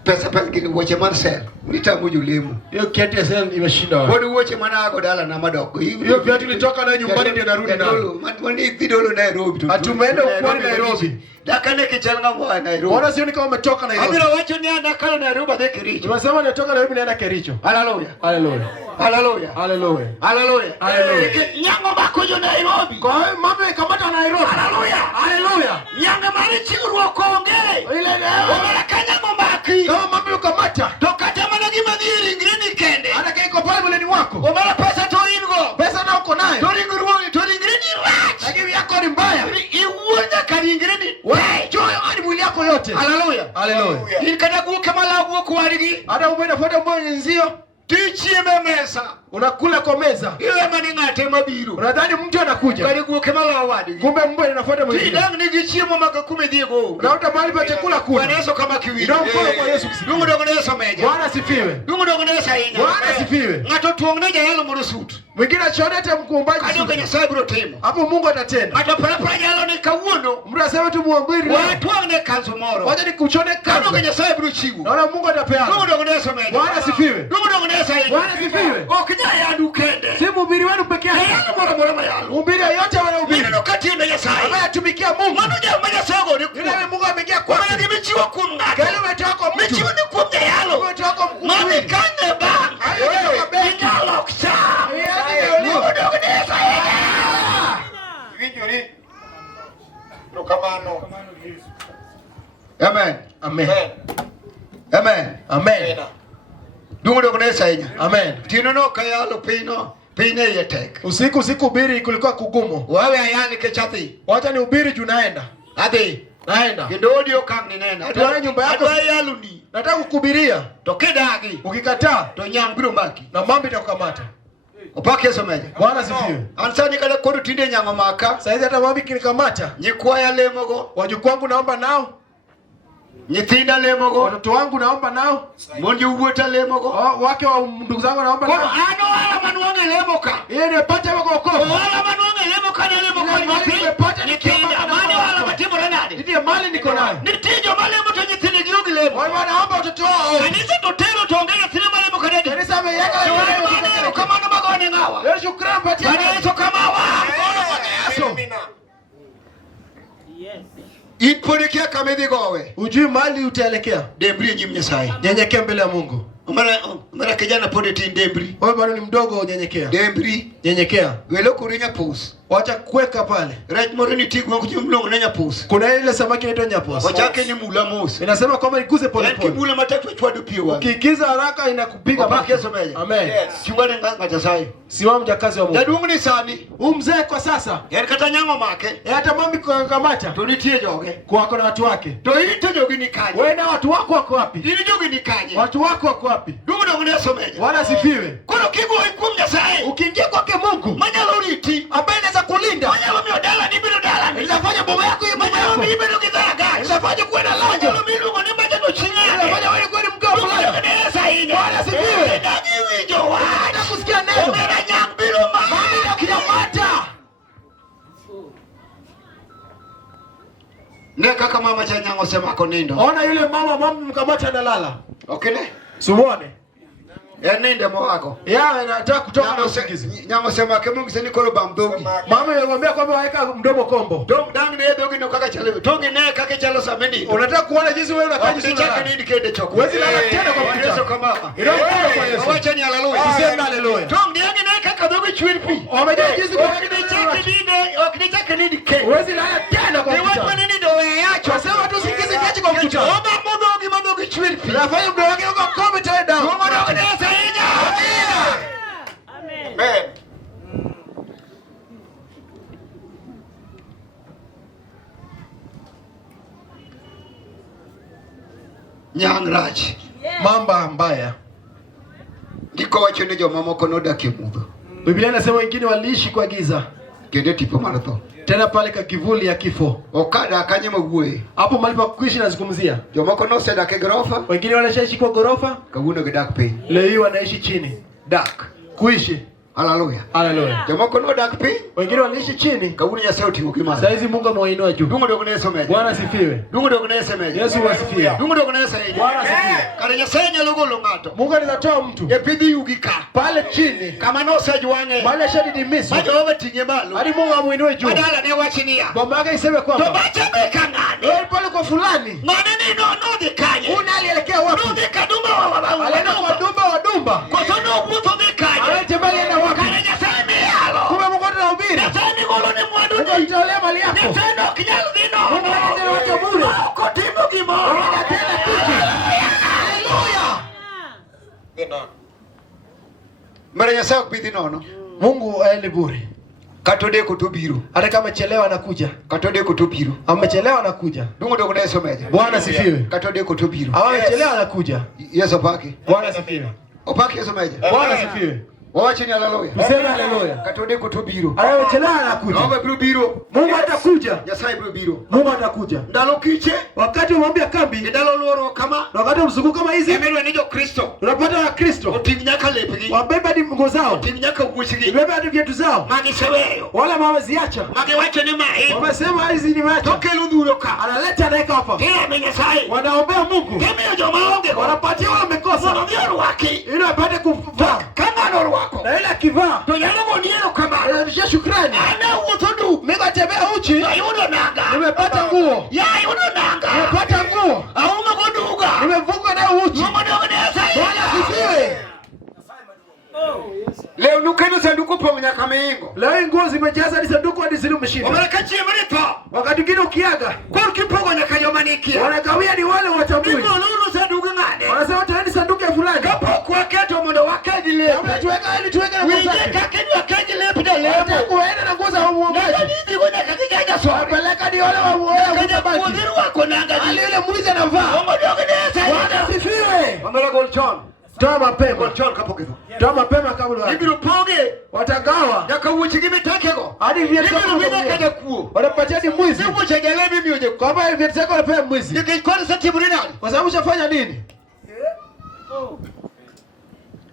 Pesa ngini woche man sel. Unita muju lemu. Hiyo kiatu ya sasa imeshinda wapi? Bodi woche mana ako dala na madogo. Hiyo kiatu ilitoka na nyumbani ndio narudi nayo. Mani vidolo Nairobi. Atumeenda ukwani Nairobi. Dakane kichanga mwa Nairobi. Ona sioni kama umetoka Nairobi. Abira wacho ni andakana Nairobi de Kericho. Tunasema nitoka Nairobi naenda Kericho. Haleluya. Haleluya. Haleluya. Haleluya. Haleluya. Haleluya. Nyango bakojo Nairobi. Kwa hiyo mambo yakamata Nairobi. Haleluya. Haleluya. Nyanga mari chigurwa konge. Ile leo. Wala kanya mambaki. Kama mambo yakamata. Tokata mana gima dhiri ngrini kende. Hata kiko pale mwilini wako. Wala pesa to ingo. Pesa na uko nayo. Tori ngurwa tori ngrini rach. Lakini yako ni mbaya. Iwunya kari ngrini. Wewe joyo hadi mwili yako yote. Haleluya. Haleluya. Inkada kuke mala guo kwarigi. Hata umeenda fuata moyo nzio. Tichieme mesa. Unakula kwa meza. Ile mani ngate mabiru. Unadhani mtu anakuja. Kari guke mala wadi. Kumbe mbwa inafuata mwingine. Tidang ni gichiemo maka 10 dhiego. Unaota mahali pa chakula kula. Bwana Yesu kama kiwi. Ndio mkono kwa Yesu kisifiwe. Dungu dogo Yesu meja. Bwana asifiwe. Dungu dogo Yesu aina. Bwana asifiwe. Ngato tuongneja yalo murusut. Mwingine achaona hata mkuombaji. Kadi kwenye sabro temo. Hapo Mungu atatenda. Ngato parapara yalo ni kawuno. Mtu asema tu muambiri. Watu wangne kanzo moro. Wacha nikuchone Kadi kazi. kwenye sabro chigu. Naona Mungu atapeana. Dungu dogo Yesu meja. Bwana asifiwe. Dungu dogo Yesu aina. Bwana asifiwe. Okija ya dukende. Si mhubiri wenu peke yake. Yalo moro moro mayalo. Mhubiri yote wanahubiri. Neno kati na Yesu. Ambaye atumikia Mungu. Mano ja manya sogo ni Yule Mungu ameingia kwa. Kwa nini michiwa kumna? Kale umetoka kwa mtu. Michiwa ni kumja yalo. Umetoka kwa mkuu. Mami kane ba. Wewe Ingalo ksa. Mungu dogo Yesu. Winjori. Rokamano. Amen. Amen. Amen. Amen. Dungu dogo Yesu aina. Amen. Tino no kayalo pino. Pine yetek. Usiku hubiri kulikuwa kugumu. Wawe ayani kechathi. Wacha ni hubiri tunaaenda. Adi. Naenda. Kindodi okang ni nena. Tuone nyumba yako. Adwa yaluni. Nataka kukuhubiria. Tokedagi. Ukikataa To nyambiro maki. na mambo itakukamata. Opake Yesu meja. Bwana asifiwe. Ansani kale kodu tinde nyango maka. Saizi hata mambo kinikamata. Nyikwaya lemogo. Wajukuu wangu naomba nao. Nyithinda lemogo. Watoto wangu naomba nao. Mondi uwota lemogo. Wake wa ndugu zangu naomba Kwa nao. ano wala manuange lemoka. Yeye nipate wako wokovu. Wala manuange lemoka na lemoka ni mapi. Nyithinda. Mani wala matimu renadi. Ndiye mali niko nayo. Nitijo mali mtu nyithindi giugi lemo. Wao wanaomba watoto wao. Kanisa totero tuongea thini mali lemoka nedi. Kanisa ameyeka Shwari kama na magoni ngawa. Yesu shukrani patia. Bwana Yesu kama wa. Amina. Yes. Itponikia kamedhi gowe. Ujui mali utaelekea. Dembri nyim Nyasaye. Nyenyekea mbele ya Mungu. Mara kijana pode tin dembri. Wewe bado ni mdogo, nyenyekea. Dembri. Nyenyekea. Welo kurinya pus. Wacha kuweka pale. Rech morini tiku mlongo na nyapusi. Kuna ile samaki inaitwa nyapusi. Wachake ni mula mosi. Inasema kwamba ikuze pole pole. Kibula matatu chwadu piwa. Ukiigiza haraka inakupiga baki someje. Amen. Yes. Chungane nganga chasai. Siwa mjakazi wa Mungu. Dadungu ni sani. Mzee kwa sasa. Yari kata nyango make. Hata mami kwa kamata. Tunitie joge. Kwa na watu wake. To ite jogi ni kaje. Wewe na watu wako wako wapi? Ili jogi ni kaje. Watu wako wako wapi? Dungu ndo ngone someje. Wala sifiwe. Kono kigo ikumnya sai. Ukiingia kwake Mungu, manyalo riti. Ambaye anaweza kulinda. Manyalo miodala ni bilo dala. Inafanya baba yako yeye manyalo mibilo kidhaga. Inafanya kuwa na lanja. Manyalo milu ngone maja no chinga. Inafanya wewe kwani mkao fulani. Wala sifiwe. Ndani wijo wa. Nakusikia neno. Omera nyang bilo Mami kinamata. Ne kaka mama cha nyango sema ko nindo. Ona yule mama mkamata analala. Okay ne? Suone. Ninde mo wako. Anataka kutoka na usingizi. Nyango sema ke Mungu seni kolo bamdogi. Mama anamwambia kwamba waweka mdomo kombo. Dang ne dogi no kaka chale. Dogi ne kaka chalo sameni. Unataka kuona jinsi wewe unakaa jinsi unataka nini kende choko. Wewe lala tena kwa mtu. Yesu kama. Ndio kwa Yesu. Wacha ni haleluya. Sema haleluya. Dogi ne kaka dogi chwilpi. Wamejua jinsi kwa Okinichaka nini ke. Wewe lala tena kwa mtu. Wewe nini ndio wewe yacho. Sema tu usingizi kechi kwa mtu. Omba modogi chwilpi. Nafanya mdomo wake uko kombe tena. Modogi ne sainya. Amen. Nyangrach. Mamba mbaya. Ndiko wacho ne joma moko nodak e mudho. Biblia inasema wengine waliishi kwa giza. Kende tipo mar tho. Tena pale ka kivuli ya kifo. Okada akanye mawuoye. Hapo mahali pa kuishi nazungumzia. Jomoko nosedak e gorofa. Wengine wanaishi kwa gorofa. Kawuono gidak piny. Leo hii wanaishi chini. Dak. Kuishi. Haleluya. Haleluya. Jomoko nodak piny. Wengine wanaishi chini. Kawuono Nyasaye oting'o gi malo. Sasa hizi Mungu amewainua juu. Dungu dogo ne someje. Bwana sifiwe. Dungu dogo ne semeje. Yesu wasifiwe. Dungu dogo ne semeje. Bwana sifiwe. Kare Nyasaye nyalo golo ng'ato. Mungu anatoa mtu. E pidhi yugi ka. Pale chini. Kama nosejwang'e. Pale shadi ni Misri. Jehova ting'e malo. Hadi Mungu amuinue juu. Badala ne wachinia. Baba yake iseme kwamba. To bacha beka ng'ani. Wewe pale kwa fulani. Ng'ani ni no dikanye. Una alielekea wapi? No dikadumba wa. Alienda kwa dumba. Kwa sababu wuto dikanye. Anatembea enda wapi? Kare Nyasaye mialo. Kumbe Mungu anahubiri. Nyasaye ni golo ni mwandu. Unajitolea mali yako. Nyasaye no kinyalo dino. Mungu anatenda watu bure. Ko timo gimoro. Anatenda kitu. Haleluya. Mara Nyasaye kupidhi nono. Mungu aende bure. Katodeko to biro. Hata kama amechelewa anakuja. Katodeko to biro. Amechelewa anakuja. Dungu dogo ne someje. Bwana sifiwe. Katodeko to biro. Amechelewa anakuja. Yesu pake. Bwana sifiwe. Opake Yesu meje. Bwana sifiwe. Wacha ni haleluya. Mseme haleluya. Katodeko to biro. Amechelewa anakuja. Naomba biro. Mungu atakuja. Nyasaye biro. Mungu atakuja. Ndalo kiche. Wakati umwambia kambi, Ndalo luoro kama. na wakati mzunguko kama hizi, Emelwa nijo Kristo. unapata wa Kristo. Oting nyaka lepgi. Wabeba hadi nguo zao. Oting nyaka ugushigi. Wabeba hadi viatu zao. Magi seweyo. Wala mawaziacha. Magi wacho ni mai. Wamesema hizi ni macho. Toke ludhuro ka. Analeta anaeka hapa. Tena me Nyasaye. Wanaombea Mungu. Teme joma onge. Wanapatia wale wamekosa. Wanodhiyo waki. Ili apate kuvaa. Kama noro wako. Na ile akivaa, To nyalo ngoniero kama. anarudisha shukrani. Ana utodu. Mimi natembea uchi. Ayudo nanga. Nimepata nguo. Ya ayudo nanga. Nimepata nguo. Auma koduga. Nimevuka na uchi. Mungu dogo ne Nyasaye. Bwana sifiwe. Leo nukeno sanduku po nyaka mingo. Leo nguo zimejaza hadi sanduku hadi zile mshindo. Omeleka chiemre to. Wakati mwingine ukiaga, Kwa kipogo nyaka yomanikia. wanagawia ni wale watambui. Biko lulu sanduku ngane. Wanasema tuende sanduku ya fulani. Kapo kwa keto mundo wakaji lepe. Tuweka ili tuweke na nguo Wije zake. kakeni wakaji lepe da lepe. Wanataka kuenda na nguo za uombaji. Nanga nidi wone kakijaja swari. Wapeleka ni wale wa Kaja uombaji. kuziru wako nanga Ali nidi. yule mwizi anavaa. Mungu dogo ne Nyasaye. Bwana sifiwe. Amela golchon. Toa mapema. Golchon kapo kizo. Toa mapema kabla waje. Ibiru poge. Watagawa. Yaka uchi takego. Hadi viatu Ibiru vyako. vina kaja kuo. Wanapatia ni mwizi. Siku chajale mimi oje. Kwamba viatu vyako wanapewa mwizi. Nikikona sa tiburi nani? Kwa sababu ushafanya nini?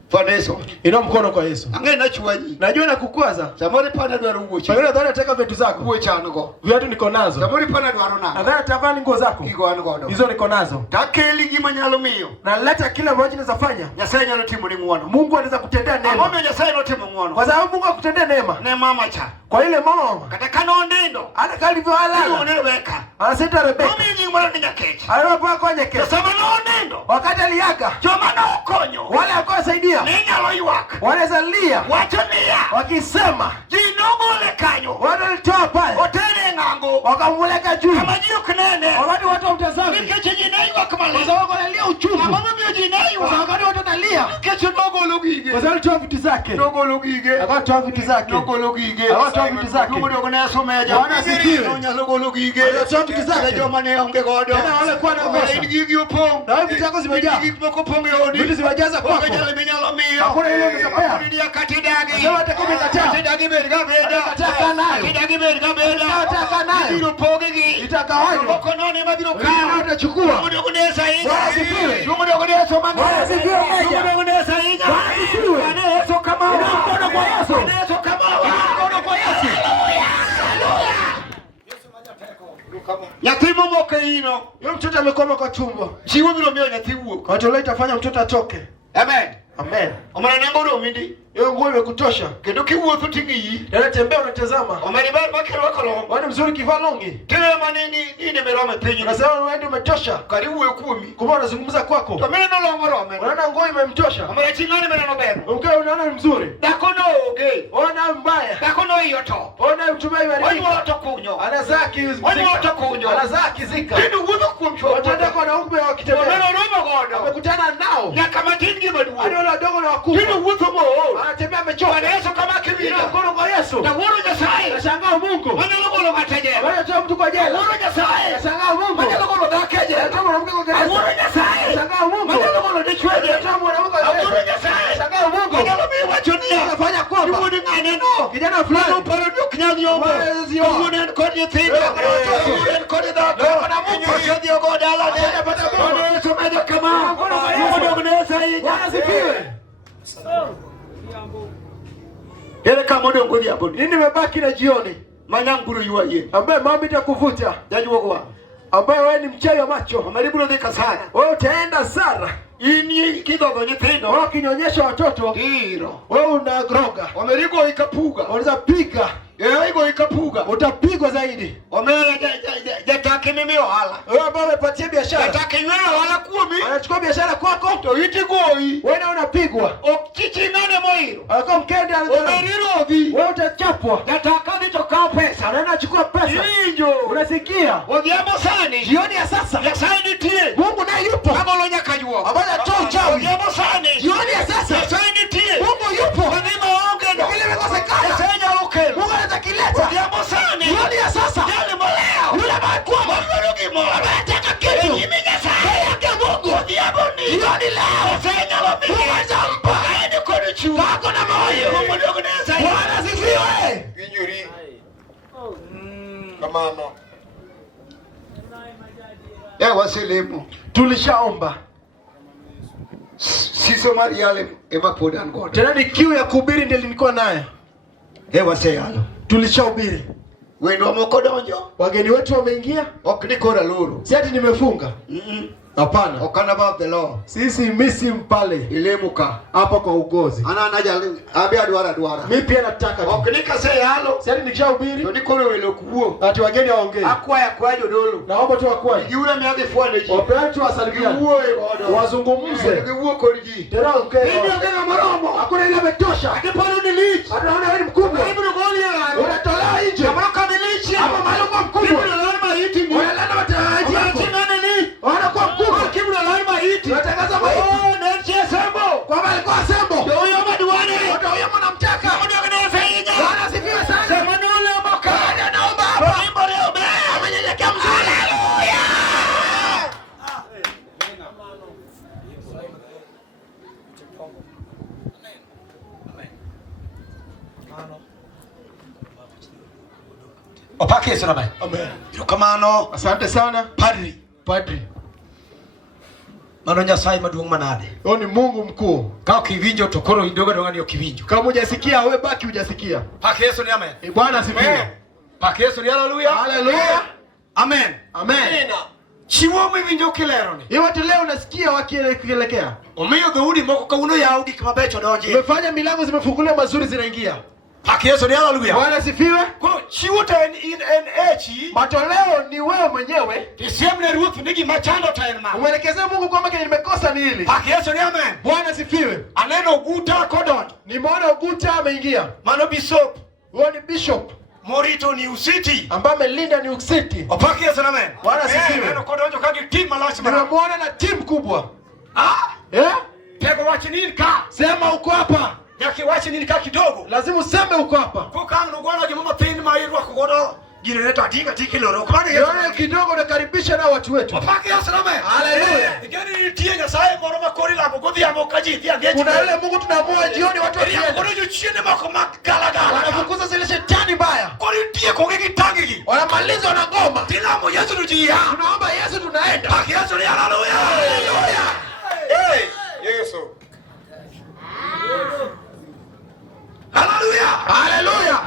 Faneso. Inua mkono kwa Yesu. Ange na chuanyi. Najua nakukwaza. Samori pana dwaro uochi. Pengine nadhani nataka viatu zako. Uo chanogo. Viatu niko nazo. Samori pana dwaro nanga. Nadhani atavaa nguo zako. Kigo an godo. Hizo niko nazo. Takeli gima nyalo miyo. Na leta kila ambacho naweza fanya. Nyasaye nyalo timo ni muono. Mungu anaweza kutendea neema. Amome Nyasaye no timo muono. Kwa sababu Mungu akutendea neema. Ne mama cha. Kwa ile mama kata kano ndindo ana kalivyo halala uneleweka anasita Rebeka mimi nyingi mwana ninyakecha alipokuwa kwenye kesi sasa no ndindo wakati aliaga joma na ukonyo wale wakosaidia ninyalo iwaka wanazalia wachonia wakisema jinongole kanyo wanalitoa pale hoteli ngango wakamweleka juu kama jio kinene wakati watu mtazami nikeche jinaiwa kama kwa sababu analia uchungu kama mimi jinaiwa kwa wakati watu analia keche ndogo lugige kwa sababu alitoa vitu zake ndogo lugige akatoa vitu zake ndogo lugige akatoa vitu zake ndogo ndogo na someja Bwana asifiwe ndogo lugige akatoa vitu zake ndio maana onge godo na wale kwa na pesa ngigi upo na vitu zako zimejaa ngigi kwa ponge hodi vitu zimejaza kwako ngejale menyalo mio hakuna ile unazopea ndio katidagi sema atakuwa kataa katidagi berga beda kataka nayo katidagi berga beda kataka nayo ndio pogegi itakawanywa kokononi madiro kana utachukua ndogo nesa hii Bwana asifiwe ndogo nesa manga Bwana asifiwe meja ndogo nesa hii Bwana asifiwe Yesu kama mkono kwa Yesu Yesu kama mkono kwa Yesu Yatimo moke ino. Yule mtoto amekoma kwa tumbo. Chiwo biro mio nyatiwo. Kwa hiyo itafanya mtoto atoke. Amen. Amen. Omana nangoro mindi. Hiyo nguo imekutosha. Kendo kiwuotho tingi. Tena tembea unatazama. Omani ba makero wakolo. Wani mzuri kivaa longi. Tena manini nini meroma penyu. Unasema wewe umetosha. Karibu wekuomi. Kumbe unazungumza kwako. Kamene no longoro amen. Unaona nguo imemtosha. Omana chingani mena no bero. Ukiwa unaona ni mzuri. Dakono oge. Ona mbaya. Dakono iyoto. Ona mtumai wa Wani woto kunyo. Anazaa kizika. Wani woto kunyo. Anazaa kizika. Kendo wuotho kumcho. Wataenda kwa naume wakitembea. Omana romo godo. Amekutana nao. Ya kama tingi maduo. Hadi wale wadogo na wakubwa. Kendo wuotho mo. Anatembea amechoka. Yesu kama kibira. Mkono kwa Yesu. Na woro Nyasaye. Nashangaa Mungu. Wana logolo mateje. Wanatoa mtu kwa jela. Woro Nyasaye. Nashangaa Mungu. Wana logolo dakeje. Nashangaa mwanamke kwa gereza. Woro Nyasaye. Nashangaa Mungu. Wana logolo dichweje. Nashangaa mwanamke kwa gereza. Woro Nyasaye. Nashangaa Mungu. Wana lobi wachonia. Anafanya kwamba. Woro ngane no. Kijana fulani. Woro paro duk nyanyombo. Woro en kodi thinga. Woro en kodi dako. Wana Mungu sodi ogodala. Woro Yesu mejo kama. Woro Nyasaye. Bwana sifiwe. Ele kama ndo ngodi hapo. Nini nimebaki na jioni? Manyanguru yuaye. Ambaye mama itakuvuta. Jaji wako. Ambaye wewe ni mchawi wa macho. Amalibulo dhika sana. Wewe utaenda Sara. Ini kidogo nyithindo. Wewe kinyonyesha watoto. Ndio. Wewe unagroga. Wamerigo ikapuga. Unaweza piga. Igo ikapuga. Utapigwa zaidi. Omera jatake mimi ohala. Wewe ambaye umepatia biashara. Jatake yeye ohala kuomi. Anachukua biashara kwako. To iti goi. Wewe na unapigwa. Okichi nane moiro. Alikuwa mkenda Omeriro ovi. wewe utachapwa. Jataka nitoka pesa. Anaenda achukua pesa. Injo. Unasikia? Odhiambo sani. Jioni ya sasa. Nyasaye nitie. Mungu naye yupo. Agolo nyaka juo. Ambaye atoa uchawi. Odhiambo sani. Jioni ya sasa. Nyasaye nitie. Mungu yupo. Odhima onge no. Kile mekosekana. Nyasaye nyalukelo. Mungu anazakileta. Odhiambo sani. Jioni ya sasa. Yale moleo. Yule amekuwa Mungu mo. anataka kitu. Mimi Nyasaye yake Mungu. Odhiambo ni. Jioni leo. Nyasaye nyalukelo. Mungu anampa. Aende kono chuo. Kako na moyo. Mungu ndogo Nyasaye. Bwana asifiwe. Vinyuri. Kamano. Waselemo. Tulishaomba. Siso mari yale ema podan God. Tena ni kiu ya kuhubiri ndio nilikuwa nayo. Waseyalo. Tulishahubiri. Wendo moko donjo. Wageni wetu wameingia. Ok ni kora loro. Si ati nimefunga. Hapana. Okana above the law. Sisi misi mpale. Ilemuka. Hapa kwa ugozi. Ana abe adwara. Mimi pia nataka. Ok ni kaseyalo. Si ati nikishahubiri. To ni koro welo kuo. Ati wageni waongee. Akwaya kwa jodolo. Naomba tu wakwae. Yule miage fuane ji. Wapeane tu wasalimiane. Wazungumze. Ngiwuo koriji. Tena ongee. Ndio ngena maromo. Hakuna ile imetosha. Akipano ni lich. Anaona wewe ni mkubwa. Hebu ngoli ya. Unatolewa nje. Kama kamilichi. Hapa mahali kwa mkubwa. Hebu lazima hiti ni. Unalala mataraji yako. Wanakuwa mkubwa. Kibula lazima hiti. Unatangaza maiti. Nchi sembo. Kwa maana alikuwa sembo. Ndio huyo madiwani. Ndio huyo mnamtaka. Ndio kinafanya. Bwana asifiwe sana. Sema ni ule mboka. Naomba hapa. Wimbo leo be. Amenyenyekea mzuri. Haleluya. Opake Yesu nabai. Amen. Kamano. Asante sana. Padri. Mano Nyasaye maduong' manade. Huyo ni Mungu mkuu. Kao kivinjo to koro idogo donga ni kivinjo. Kama hujasikia wewe baki hujasikia. Pake Yesu ni amen. Bwana asifiwe. Pake Yesu ni haleluya. Haleluya. Amen. Amen. Chiwo mivinjo kilero ni. Hiyo watu leo unasikia wakielekea. Omiyo dhoudi moko kauno yaudi kama becho donje. Umefanya milango zimefunguliwa mazuri zinaingia. Paki Yesu ni haleluya. Bwana sifiwe. Kwa chiwo ta in echi. Matoleo ni wewe mwenyewe. Tisemne ruth nigi machando ta en ma. Umwelekezea Mungu kwamba kile nimekosa ni hili. Paki Yesu ni amen. Bwana sifiwe. Aneno Guta kodon. Nimeona Guta ameingia. Mano bishop. Huyo ni bishop. Morito New City. Ambaye amelinda New City. Opaki Yesu na amen. Bwana sifiwe. Neno kodonjo kagi team malashima. Nimemuona na timu kubwa. Eh? Tego wachi nini ka? Sema uko hapa. Yaki wachi nini ka kidogo? Lazima useme uko hapa. Kuka mnugona jimama pini mairwa kugodo. Gireleta atika tikiloro. Kwani Yesu kidogo nakaribisha na watu wetu. Opaki Yesu na amen. Haleluya. Igeni tie Nyasaye moroma kori la bogodi ya mokaji dia geji. Kuna ile Mungu tunaamua jioni watu wakienda. Kuna hiyo chiene mako magalagala. Wanafukuza zile shetani mbaya. Kori tie kongeki tangiki. Wanamaliza na ngoma. Tinamo Yesu tujia. Tunaomba Yesu tunaenda. Opaki Yesu ni haleluya. Haleluya. Yesu. Haleluya. Haleluya.